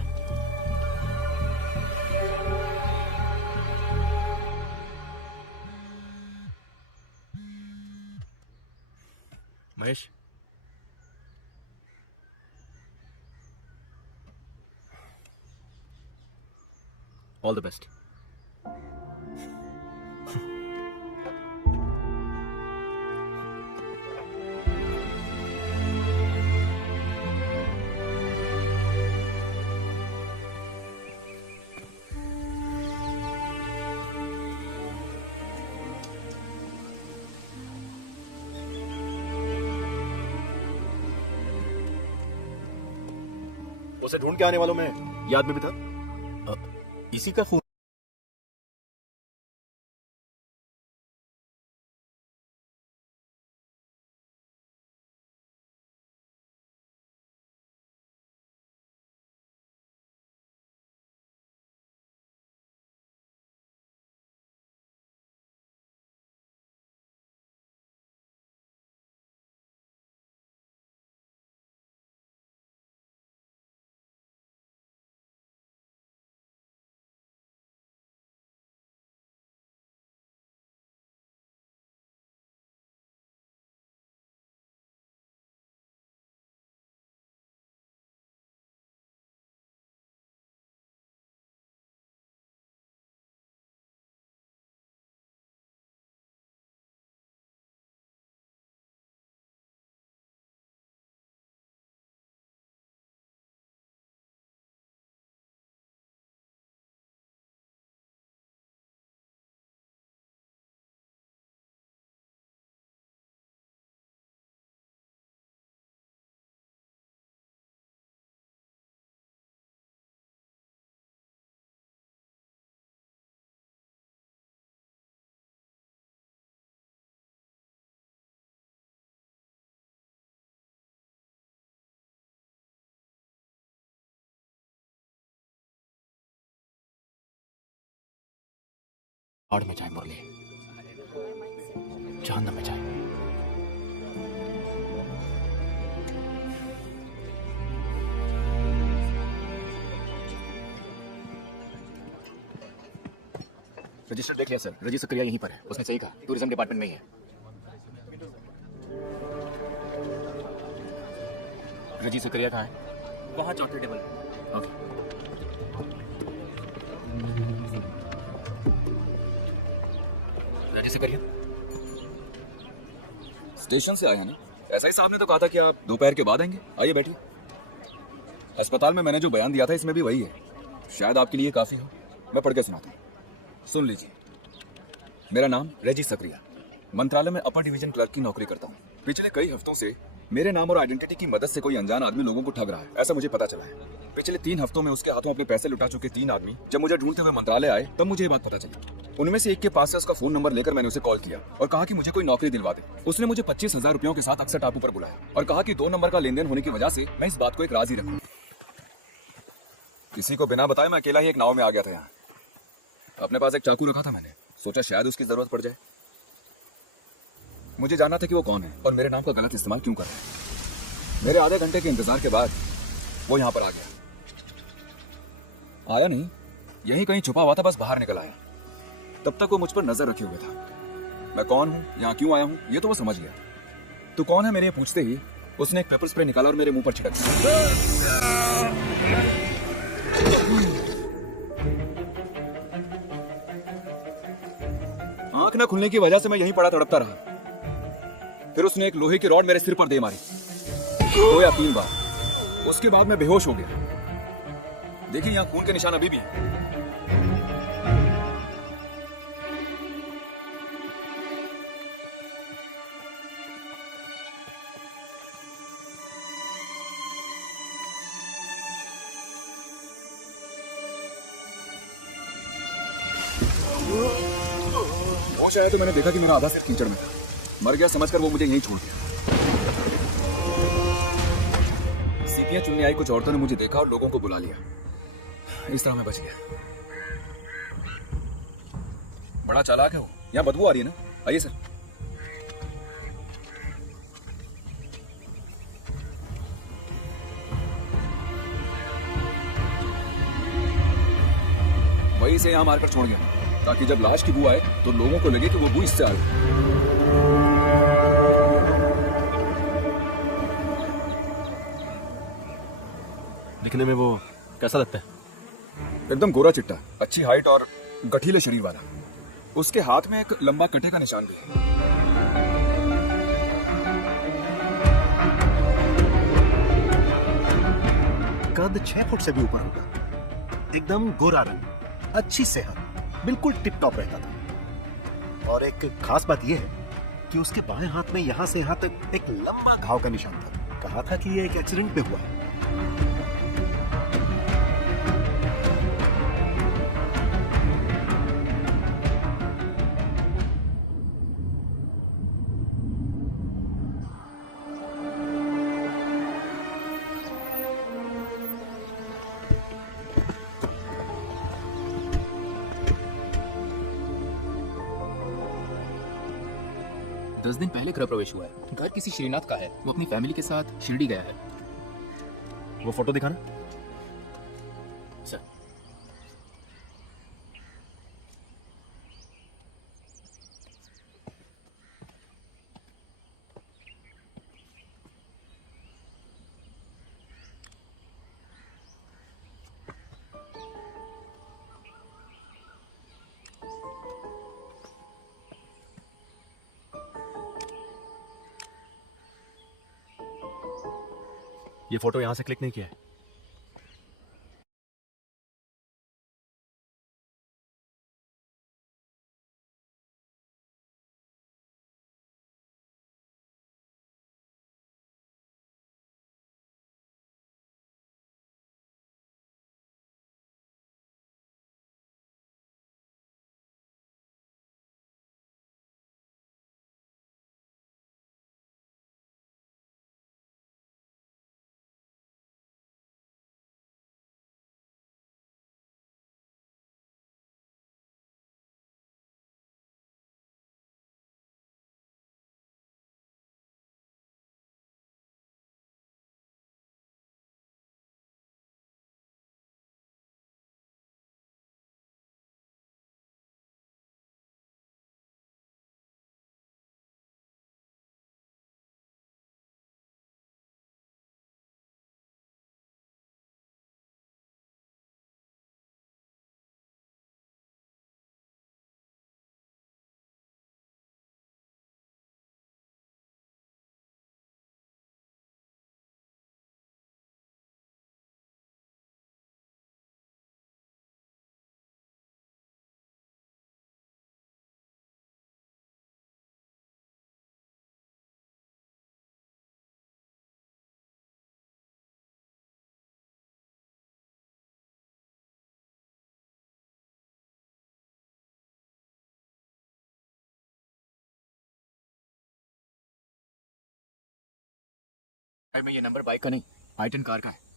Mahesh, all the best. उसे ढूंढ के आने वालों में ये आदमी भी था। इसी का खून आड़ में जाए मुरली, जहन्नम में जाए। रजिस्टर देख लिया सर, रजी सक्रिया यहीं पर है। उसने सही कहा, टूरिज्म डिपार्टमेंट में ही है। रजी सक्रिया कहाँ है? वहाँ चौथे टेबल पे। ओके। रजी सक्रिया स्टेशन से आया ना? ऐसा ही साहब ने तो कहा था कि आप दोपहर के बाद आएंगे। आइए बैठिए। अस्पताल में मैंने जो बयान दिया था इसमें भी वही है। शायद आपके लिए काफी हो, मैं पढ़ के सुनाता हूँ। सुन लीजिए। मेरा नाम रेजी सक्रिया, मंत्रालय में अपर डिवीजन क्लर्क की नौकरी करता हूँ। पिछले कई हफ्तों से मेरे नाम और आइडेंटिटी की मदद से कोई अनजान आदमी लोगों को ठग रहा है, ऐसा मुझे पता चला है। पिछले 3 हफ्तों में उसके हाथों अपने पैसे लुटा चुके 3 आदमी जब मुझे ढूंढते हुए मंत्रालय आए तब मुझे ये बात पता चली। उनमें से एक के पास से उसका फोन नंबर लेकर मैंने उसे कॉल किया और कहा कि मुझे कोई नौकरी दिलवा दे। उसने मुझे 25,000 रुपयों के साथ अक्सर टापू पर बुलाया और कहा कि 2 नंबर का लेन देन होने की वजह से मैं इस बात को एक राज ही रखूं। किसी को बिना बताए मैं अकेला ही एक नाव में आ गया था यहाँ। अपने पास एक चाकू रखा था मैंने, सोचा शायद उसकी जरूरत पड़ जाए। मुझे जानना था कि वो कौन है और मेरे नाम का गलत इस्तेमाल क्यों कर रहा है। मेरे आधे घंटे के इंतजार के बाद वो यहाँ पर आ गया। आया नहीं, यही कहीं छुपा हुआ था, बस बाहर निकल आया। तब तक वो मुझ पर नजर रखे हुए था। मैं कौन हूँ, यहाँ क्यों आया हूँ, ये तो वो समझ गया। तू कौन है मेरे ये पूछते ही उसने एक पेपर स्प्रे निकाला और मेरे मुंह पर छिड़क दिया। आंख न खुलने की वजह से मैं यहीं पड़ा तड़पता रहा। फिर उसने एक लोहे की रॉड मेरे सिर पर दे मारी 2 या 3 बार। उसके बाद मैं बेहोश हो गया। देखिए यहाँ खून के निशान अभी भी हैं। होश आया तो मैंने देखा कि मेरा आधा सिर कीचड़ में था। मर गया समझकर वो मुझे यहीं छोड़ गया। सीपियां चुनने आई कुछ औरतों ने मुझे देखा और लोगों को बुला लिया। इस तरह मैं बच गया। बड़ा चालाक है वो। यहाँ बदबू आ रही है ना? आइए सर। वहीं से यहाँ मारकर छोड़ गया ताकि जब लाश की बू आए तो लोगों को लगे कि वो बू इससे आ रही है। दिखने में वो कैसा लगता है? एकदम गोरा चिट्टा, अच्छी हाइट और गठीले शरीर वाला। उसके हाथ में एक लंबा कटे का निशान भी है। कद 6 फुट से भी ऊपर होगा। एकदम गोरा रंग, अच्छी सेहत, बिल्कुल टिप टॉप रहता था। और एक खास बात यह है कि उसके बाएं हाथ में यहां से यहां तक एक लंबा घाव का निशान था। कहा था कि यह एक एक्सीडेंट पे हुआ है। दस दिन पहले गृह प्रवेश हुआ है। घर किसी श्रीनाथ का है। वो अपनी फैमिली के साथ शिरडी गया है। वो फोटो दिखाना। सर, ये फोटो यहां से क्लिक नहीं किया है। साइड में ये नंबर बाइक का नहीं, I-10 कार का है।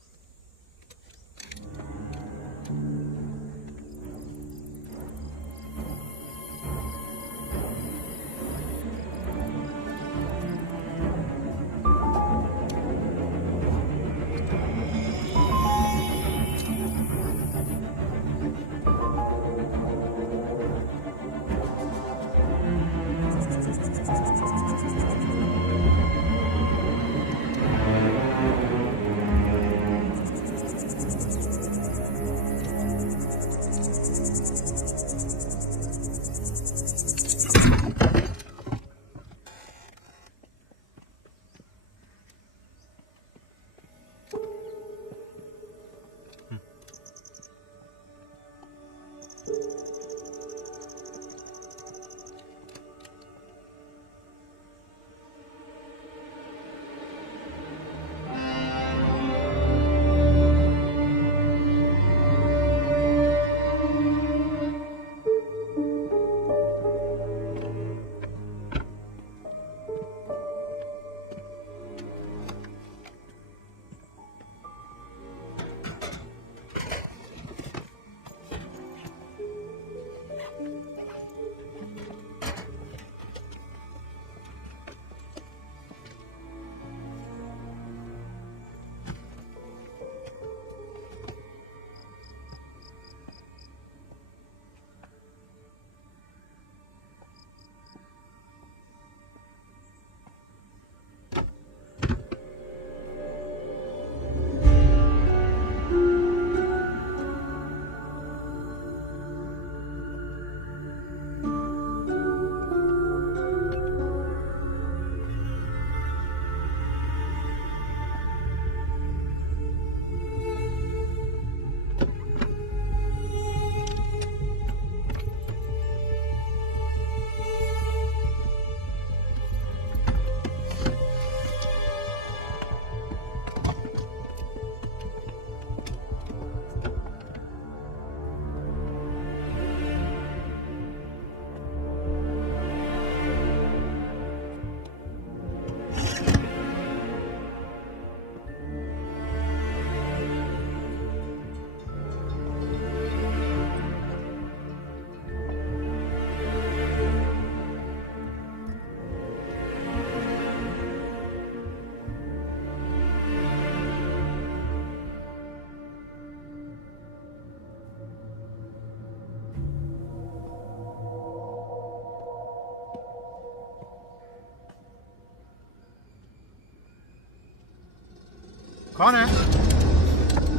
कौन है?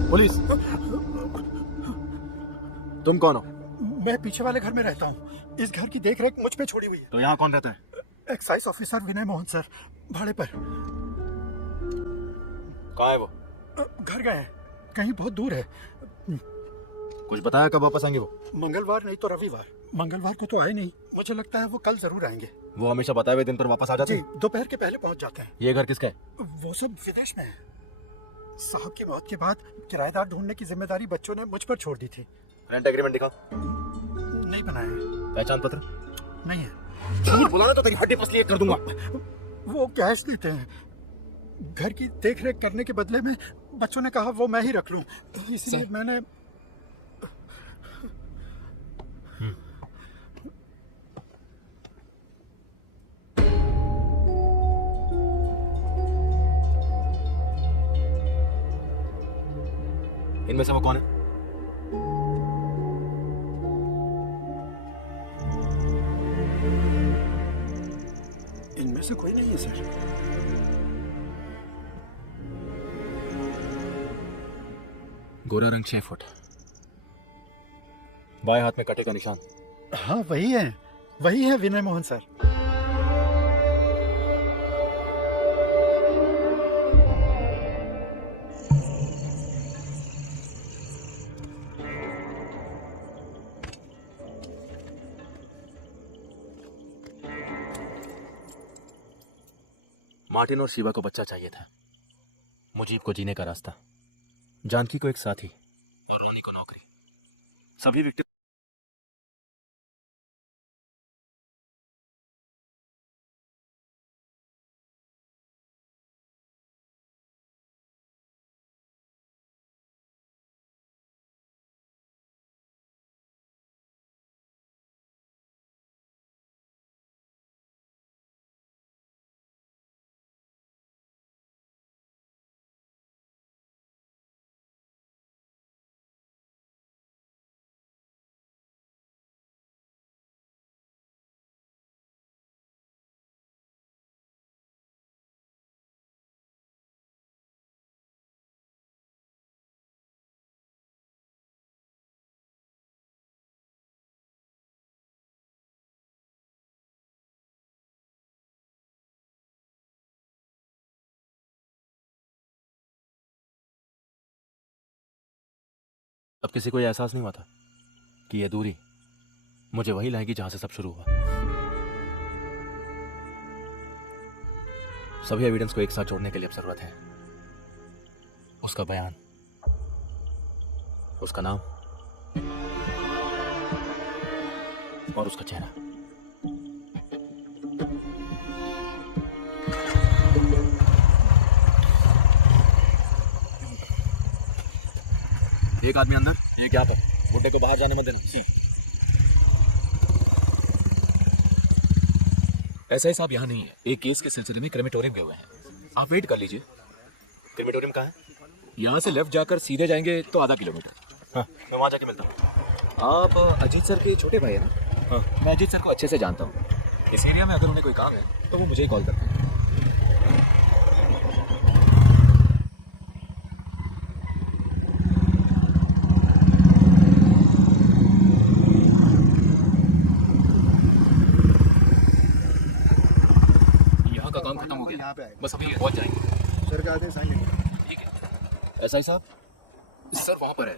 पुलिस। तुम कौन हो? मैं पीछे वाले घर में रहता हूँ। इस घर की देखरेख मुझ पे छोड़ी हुई है। तो यहाँ कौन रहता है? एक्साइज ऑफिसर विनय मोहन सर, भाड़े पर। कहाँ है वो? घर गए हैं, कहीं बहुत दूर है। कुछ बताया कब वापस आएंगे वो? मंगलवार नहीं तो रविवार। मंगलवार को तो आए नहीं, मुझे लगता है वो कल जरूर आएंगे। वो हमेशा बताए हुए दिन पर वापस आ जाते जी, हैं? दोपहर के पहले पहुंच जाते हैं। ये घर किसका है? वो सब विदेश में है। साहब की मौत के बाद किराएदार ढूंढने की जिम्मेदारी बच्चों ने मुझ पर छोड़ दी थी। रेंट एग्रीमेंट दिखाओ। नहीं बनाया है। पहचान पत्र? नहीं है। झूठ बोला तो तेरी हड्डी पसली कर दूंगा। वो कैश देते हैं। घर की देखरेख करने के बदले में बच्चों ने कहा वो मैं ही रख लूं, इसलिए मैंने। इनमें से वो कौन है? इनमें से कोई नहीं है सर। गोरा रंग 6 फुट, बाएं हाथ में कटे का निशान। हाँ वही है विनय मोहन सर। मार्टिन और शिवा को बच्चा चाहिए था, मुजीब को जीने का रास्ता, जानकी को एक साथी और रोनी को नौकरी। सभी विक्टिम अब किसी को ये एहसास नहीं हुआ था कि ये दूरी मुझे वही लाएगी जहां से सब शुरू हुआ। सभी एविडेंस को एक साथ जोड़ने के लिए अब जरूरत है उसका बयान, उसका नाम और उसका चेहरा। एक आदमी अंदर, एक यहाँ पर। बुड्ढे को बाहर जाने मत देना। ऐसा ही साहब यहाँ नहीं है, एक केस के सिलसिले में क्रेमेटोरियम गए हुए हैं। आप वेट कर लीजिए। क्रेमेटोरियम कहाँ है? यहाँ से लेफ्ट जाकर सीधे जाएंगे तो आधा किलोमीटर। हाँ, मैं वहाँ जाके मिलता हूँ। आप अजीत सर के छोटे भाई हैं ना? हाँ, मैं अजीत सर को अच्छे से जानता हूँ। इस एरिया में अगर उन्हें कोई काम है तो वो मुझे ही कॉल करते हैं। यहाँ का काम खत्म हो गया, बस अभी पहुँच जाएंगे। सर का आदेश आएंगे। ठीक है। ऐसा ही साहब, सर वहाँ पर है,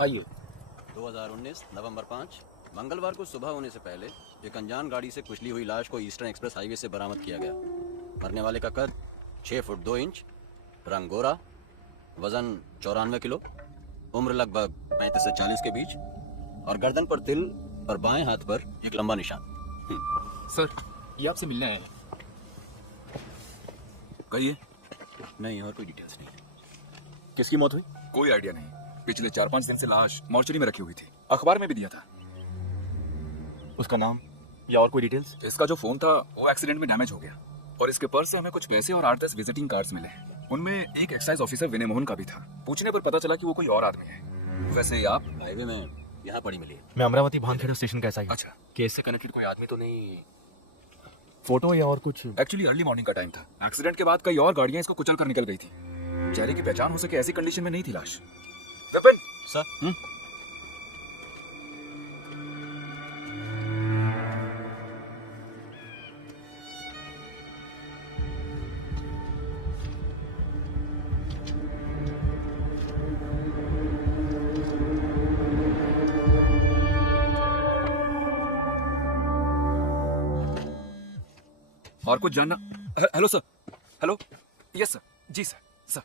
आइए। 2019 नवंबर 5 मंगलवार को सुबह होने से पहले एक अनजान गाड़ी से कुचली हुई लाश को ईस्टर्न एक्सप्रेस हाईवे से बरामद किया गया। मरने वाले का कद 6 फुट 2 इंच, रंग गोरा, वजन 94 किलो, उम्र लगभग 35 से 40 के बीच और गर्दन पर तिल और बाएं हाथ पर एक लंबा निशान। सर ये आपसे मिलने आए हैं। कहिए। नहीं, और कोई डिटेल्स नहीं। किसकी मौत हुई? कोई आइडिया नहीं। पिछले 4-5 दिन से लाश मॉर्चरी में रखी हुई थी, अखबार में भी दिया था। उसका नाम या और कोई डिटेल्स? इसका जो फोन था वो एक्सीडेंट में डैमेज हो गया और इसके पर्स से हमें कुछ पैसे और 8-10 विजिटिंग कार्ड्स मिले। उनमें एक एक्साइज ऑफिसर विनय मोहन का भी था। पूछने पर पता चला कि वो कोई और आदमी है। वैसे आप? हाईवे में यहाँ पड़ी मिली। मैं अमरावती भानखेड़ा स्टेशन का एसआई। अच्छा। केस से कनेक्टेड कोई आदमी तो नहीं? फोटो या और कुछ? एक्चुअली अर्ली मॉर्निंग का टाइम था। एक्सीडेंट के बाद कई और गाड़ियां इसको कुचल कर निकल गई थी। चेहरे की पहचान हो सके ऐसी कंडीशन में नहीं थी लाश। विपिन सर। और कुछ जानना? Hello sir. Hello. Yes sir. जी सर। सर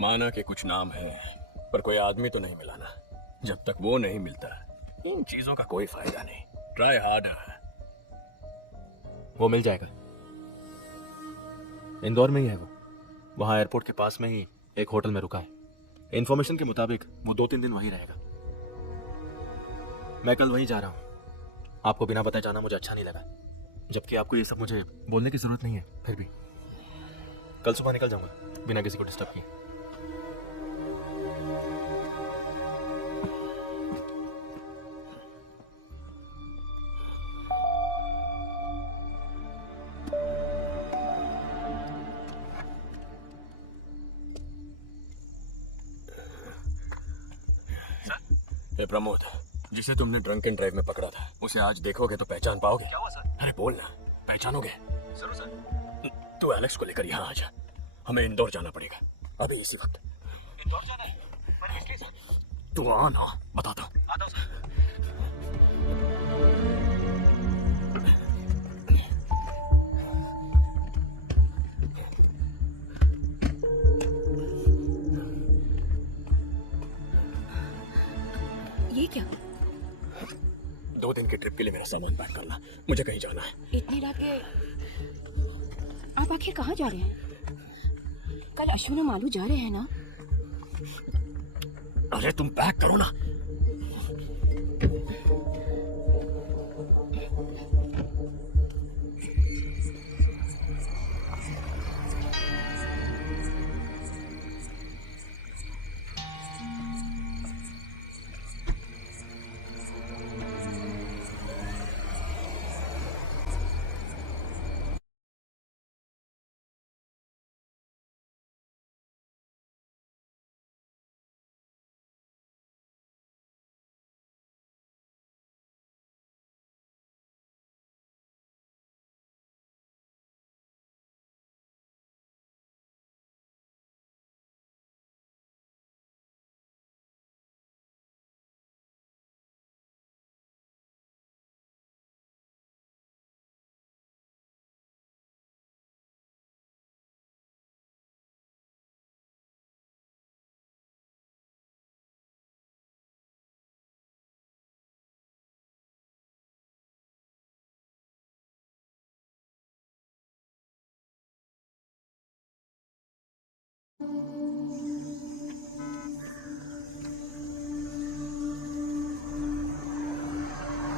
माना कि कुछ नाम है पर कोई आदमी तो नहीं मिला ना। जब तक वो नहीं मिलता इन चीजों का कोई फायदा नहीं। Try harder. वो मिल जाएगा। इंदौर में ही है वो। वहां एयरपोर्ट के पास में ही एक होटल में रुका है। इन्फॉर्मेशन के मुताबिक वो 2-3 दिन वहीं रहेगा। मैं कल वहीं जा रहा हूं। आपको बिना बताए जाना मुझे अच्छा नहीं लगा, जबकि आपको ये सब मुझे बोलने की जरूरत नहीं है। फिर भी कल सुबह निकल जाऊंगा बिना किसी को डिस्टर्ब किए। प्रमोद, जिसे तुमने ड्रंक एंड ड्राइव में पकड़ा था उसे आज देखोगे तो पहचान पाओगे। क्या हुआ सर? अरे बोलना, पहचानोगे? जरूर सर। तू एलेक्स को लेकर यहाँ आ जा। हमें इंदौर जाना पड़ेगा अभी इसी वक्त। इंदौर जाना है? पर किस लिए सर? तू आ ना, बताता हूँ। आता हूँ सर। ये क्या? 2 दिन की ट्रिप के लिए मेरा सामान पैक करना, मुझे कहीं जाना है। इतनी रात के आप आखिर कहाँ जा रहे हैं? कल अश्विन और मालू जा रहे हैं ना? अरे तुम पैक करो ना।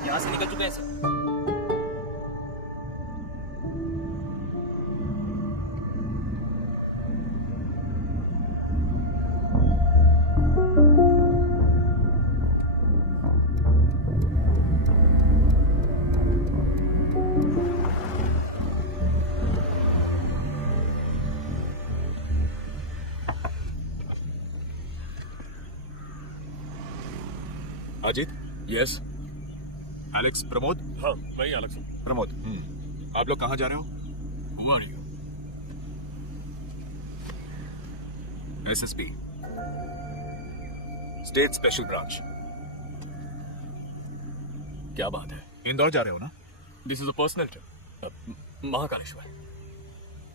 यहाँ से निकल चुके हैं sir. Ajit. Yes. Alex Pramod. हाँ मैं ही एलेक्स हूँ। प्रमोद, आप लोग कहाँ जा रहे हो? Who are you? SSP, state special branch. क्या बात है? इंदौर जा रहे हो ना? This is a personal trip. Mahakaleshwar.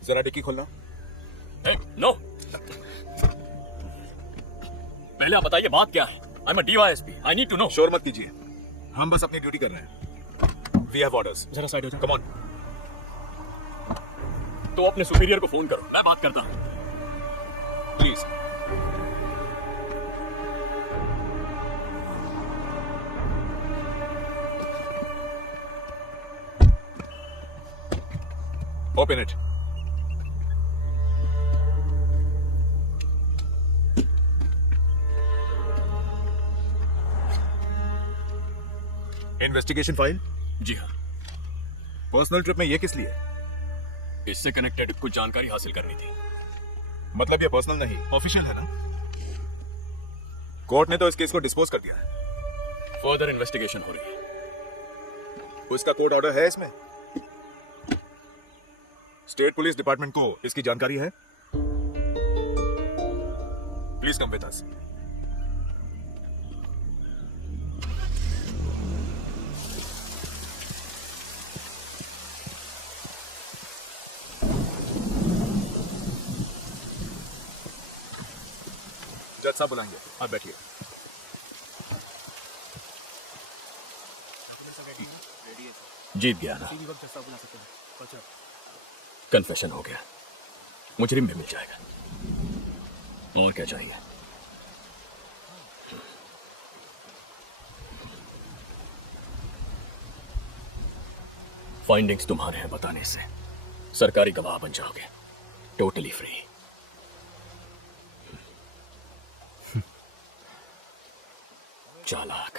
जरा डिक्की खोलना। नो। पहले आप बताइए बात क्या है? I am a DYSP. I need to know. शोर मत कीजिए, हम बस अपनी ड्यूटी कर रहे हैं। We have orders. जरा साइड हो जाओ। Come on. तो अपने सुपीरियर को फोन करो, मैं बात करता हूं। Please. Open it. Investigation file? जी हाँ। पर्सनल ट्रिप में ये किस लिए? इससे कनेक्टेड कुछ जानकारी हासिल करनी थी। मतलब ये पर्सनल नहीं, ऑफिशियल है ना? कोर्ट ने तो इस केस को डिस्पोज कर दिया है। फर्दर इन्वेस्टिगेशन हो रही है। उसका कोर्ट ऑर्डर है इसमें? स्टेट पुलिस डिपार्टमेंट को इसकी जानकारी है? Please come with us. जज साहब बुलाएंगे, आप बैठिए। जीत गया ना? कन्फेशन हो गया, मुजरिम भी मिल जाएगा। और क्या चाहिए? फाइंडिंग्स तुम्हारे हैं बताने से, सरकारी गवाह बन जाओगे, टोटली फ्री। चालाक।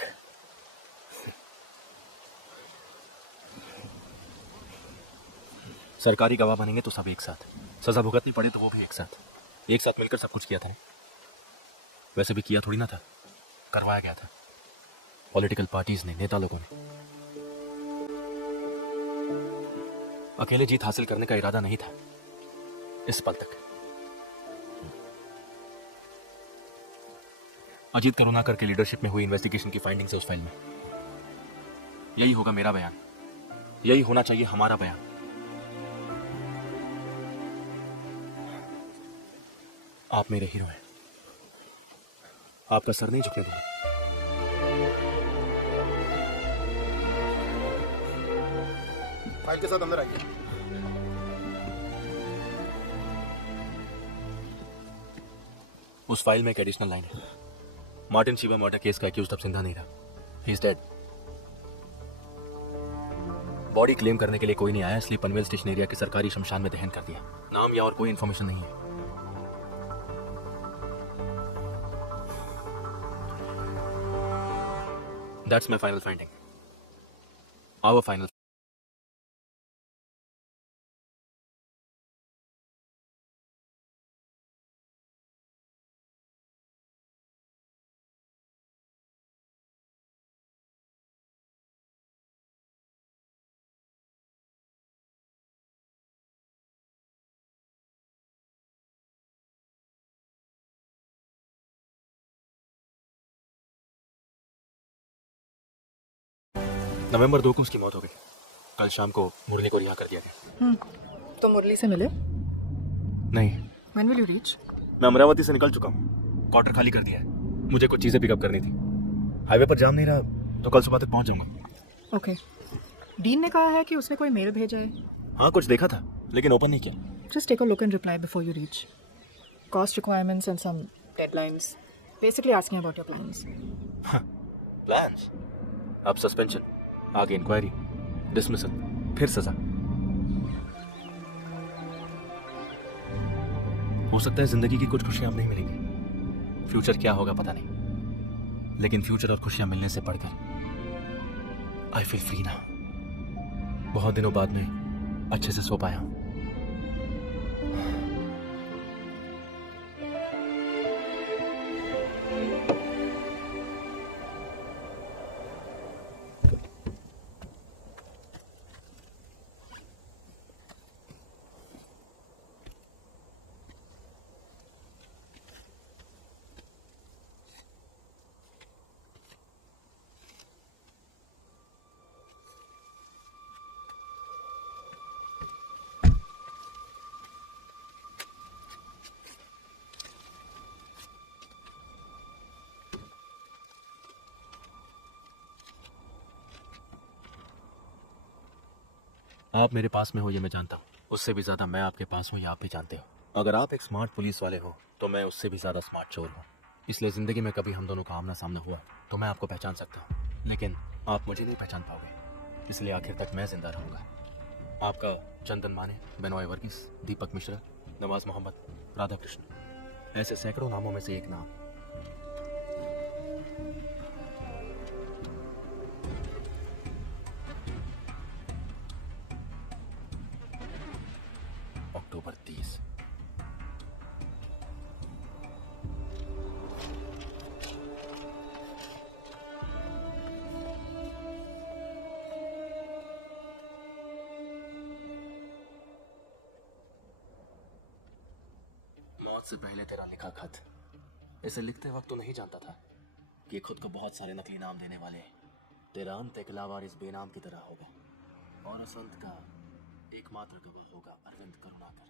सरकारी गवाह बनेंगे तो सब एक साथ, सजा भुगतनी पड़े तो वो भी एक साथ मिलकर सब कुछ किया था। वैसे भी किया थोड़ी ना था, करवाया गया था पॉलिटिकल पार्टीज ने, नेता लोगों ने। अकेले जीत हासिल करने का इरादा नहीं था इस पल तक। अजीत करुणाकर की लीडरशिप में हुई इन्वेस्टिगेशन की फाइंडिंग्स है उस फाइल में। यही होगा मेरा बयान, यही होना चाहिए हमारा बयान। आप मेरे हीरो हैं, आपका सर नहीं झुकने दूंगा। फाइल के साथ अंदर आइए। उस फाइल में एक एडिशनल लाइन है। मार्टिन शिवा मर्डर केस का एक्यूज्ड अब जिंदा नहीं रहा, he is dead. Body claim करने के लिए कोई नहीं आया, इसलिए पनवेल स्टेशन एरिया के सरकारी शमशान में दहन कर दिया। नाम या और कोई इंफॉर्मेशन नहीं है। That's my final finding, our final. नवंबर 2 को उसकी मौत हो गई। कल शाम को मुरली को रिहा कर दिया गया। तो मुरली से मिले? नहीं। When will you reach? मैं अमरावती से निकल चुका हूँ, क्वार्टर खाली कर दिया है। मुझे कुछ चीजें पिकअप करनी थी। हाईवे पर जाम नहीं रहा तो कल सुबह तक पहुंच जाऊंगा। ओके। डीन ने कहा है कि उसने कोई मेल भेजा है। हाँ, कुछ देखा था लेकिन ओपन नहीं किया। Just take a look and reply before you reach. Cost requirements and some deadlines. Basically asking about your plans. Plans? अब सस्पेंशन, आगे इंक्वायरी, डिसमिसल, फिर सजा। हो सकता है जिंदगी की कुछ खुशियां अब नहीं मिलेंगी। फ्यूचर क्या होगा पता नहीं, लेकिन फ्यूचर और खुशियां मिलने से बढ़कर आई फील फ्री ना। बहुत दिनों बाद में अच्छे से सो पाया हूं। आप मेरे पास में हो ये मैं जानता हूँ, उससे भी ज्यादा मैं आपके पास हूँ ये आप भी जानते हो। अगर आप एक स्मार्ट पुलिस वाले हो तो मैं उससे भी ज्यादा स्मार्ट चोर हूँ। इसलिए जिंदगी में कभी हम दोनों का आमना सामना हुआ तो मैं आपको पहचान सकता हूँ, लेकिन आप मुझे नहीं पहचान पाओगे। इसलिए आखिर तक मैं जिंदा रहूंगा। आपका चंदन माने, बेनॉय वर्गीस, दीपक मिश्रा, नवाज मोहम्मद, राधा कृष्ण, ऐसे सैकड़ों नामों में से एक नाम। अक्टूबर 30। मौत से पहले तेरा लिखा खत। इसे लिखते वक्त तो नहीं जानता था कि खुद को बहुत सारे नकली नाम देने वाले तेरा अंत एक लावारिस बेनाम की तरह होगा, और उस अंत का एकमात्र गवाह होगा अरविंद करुणाकर।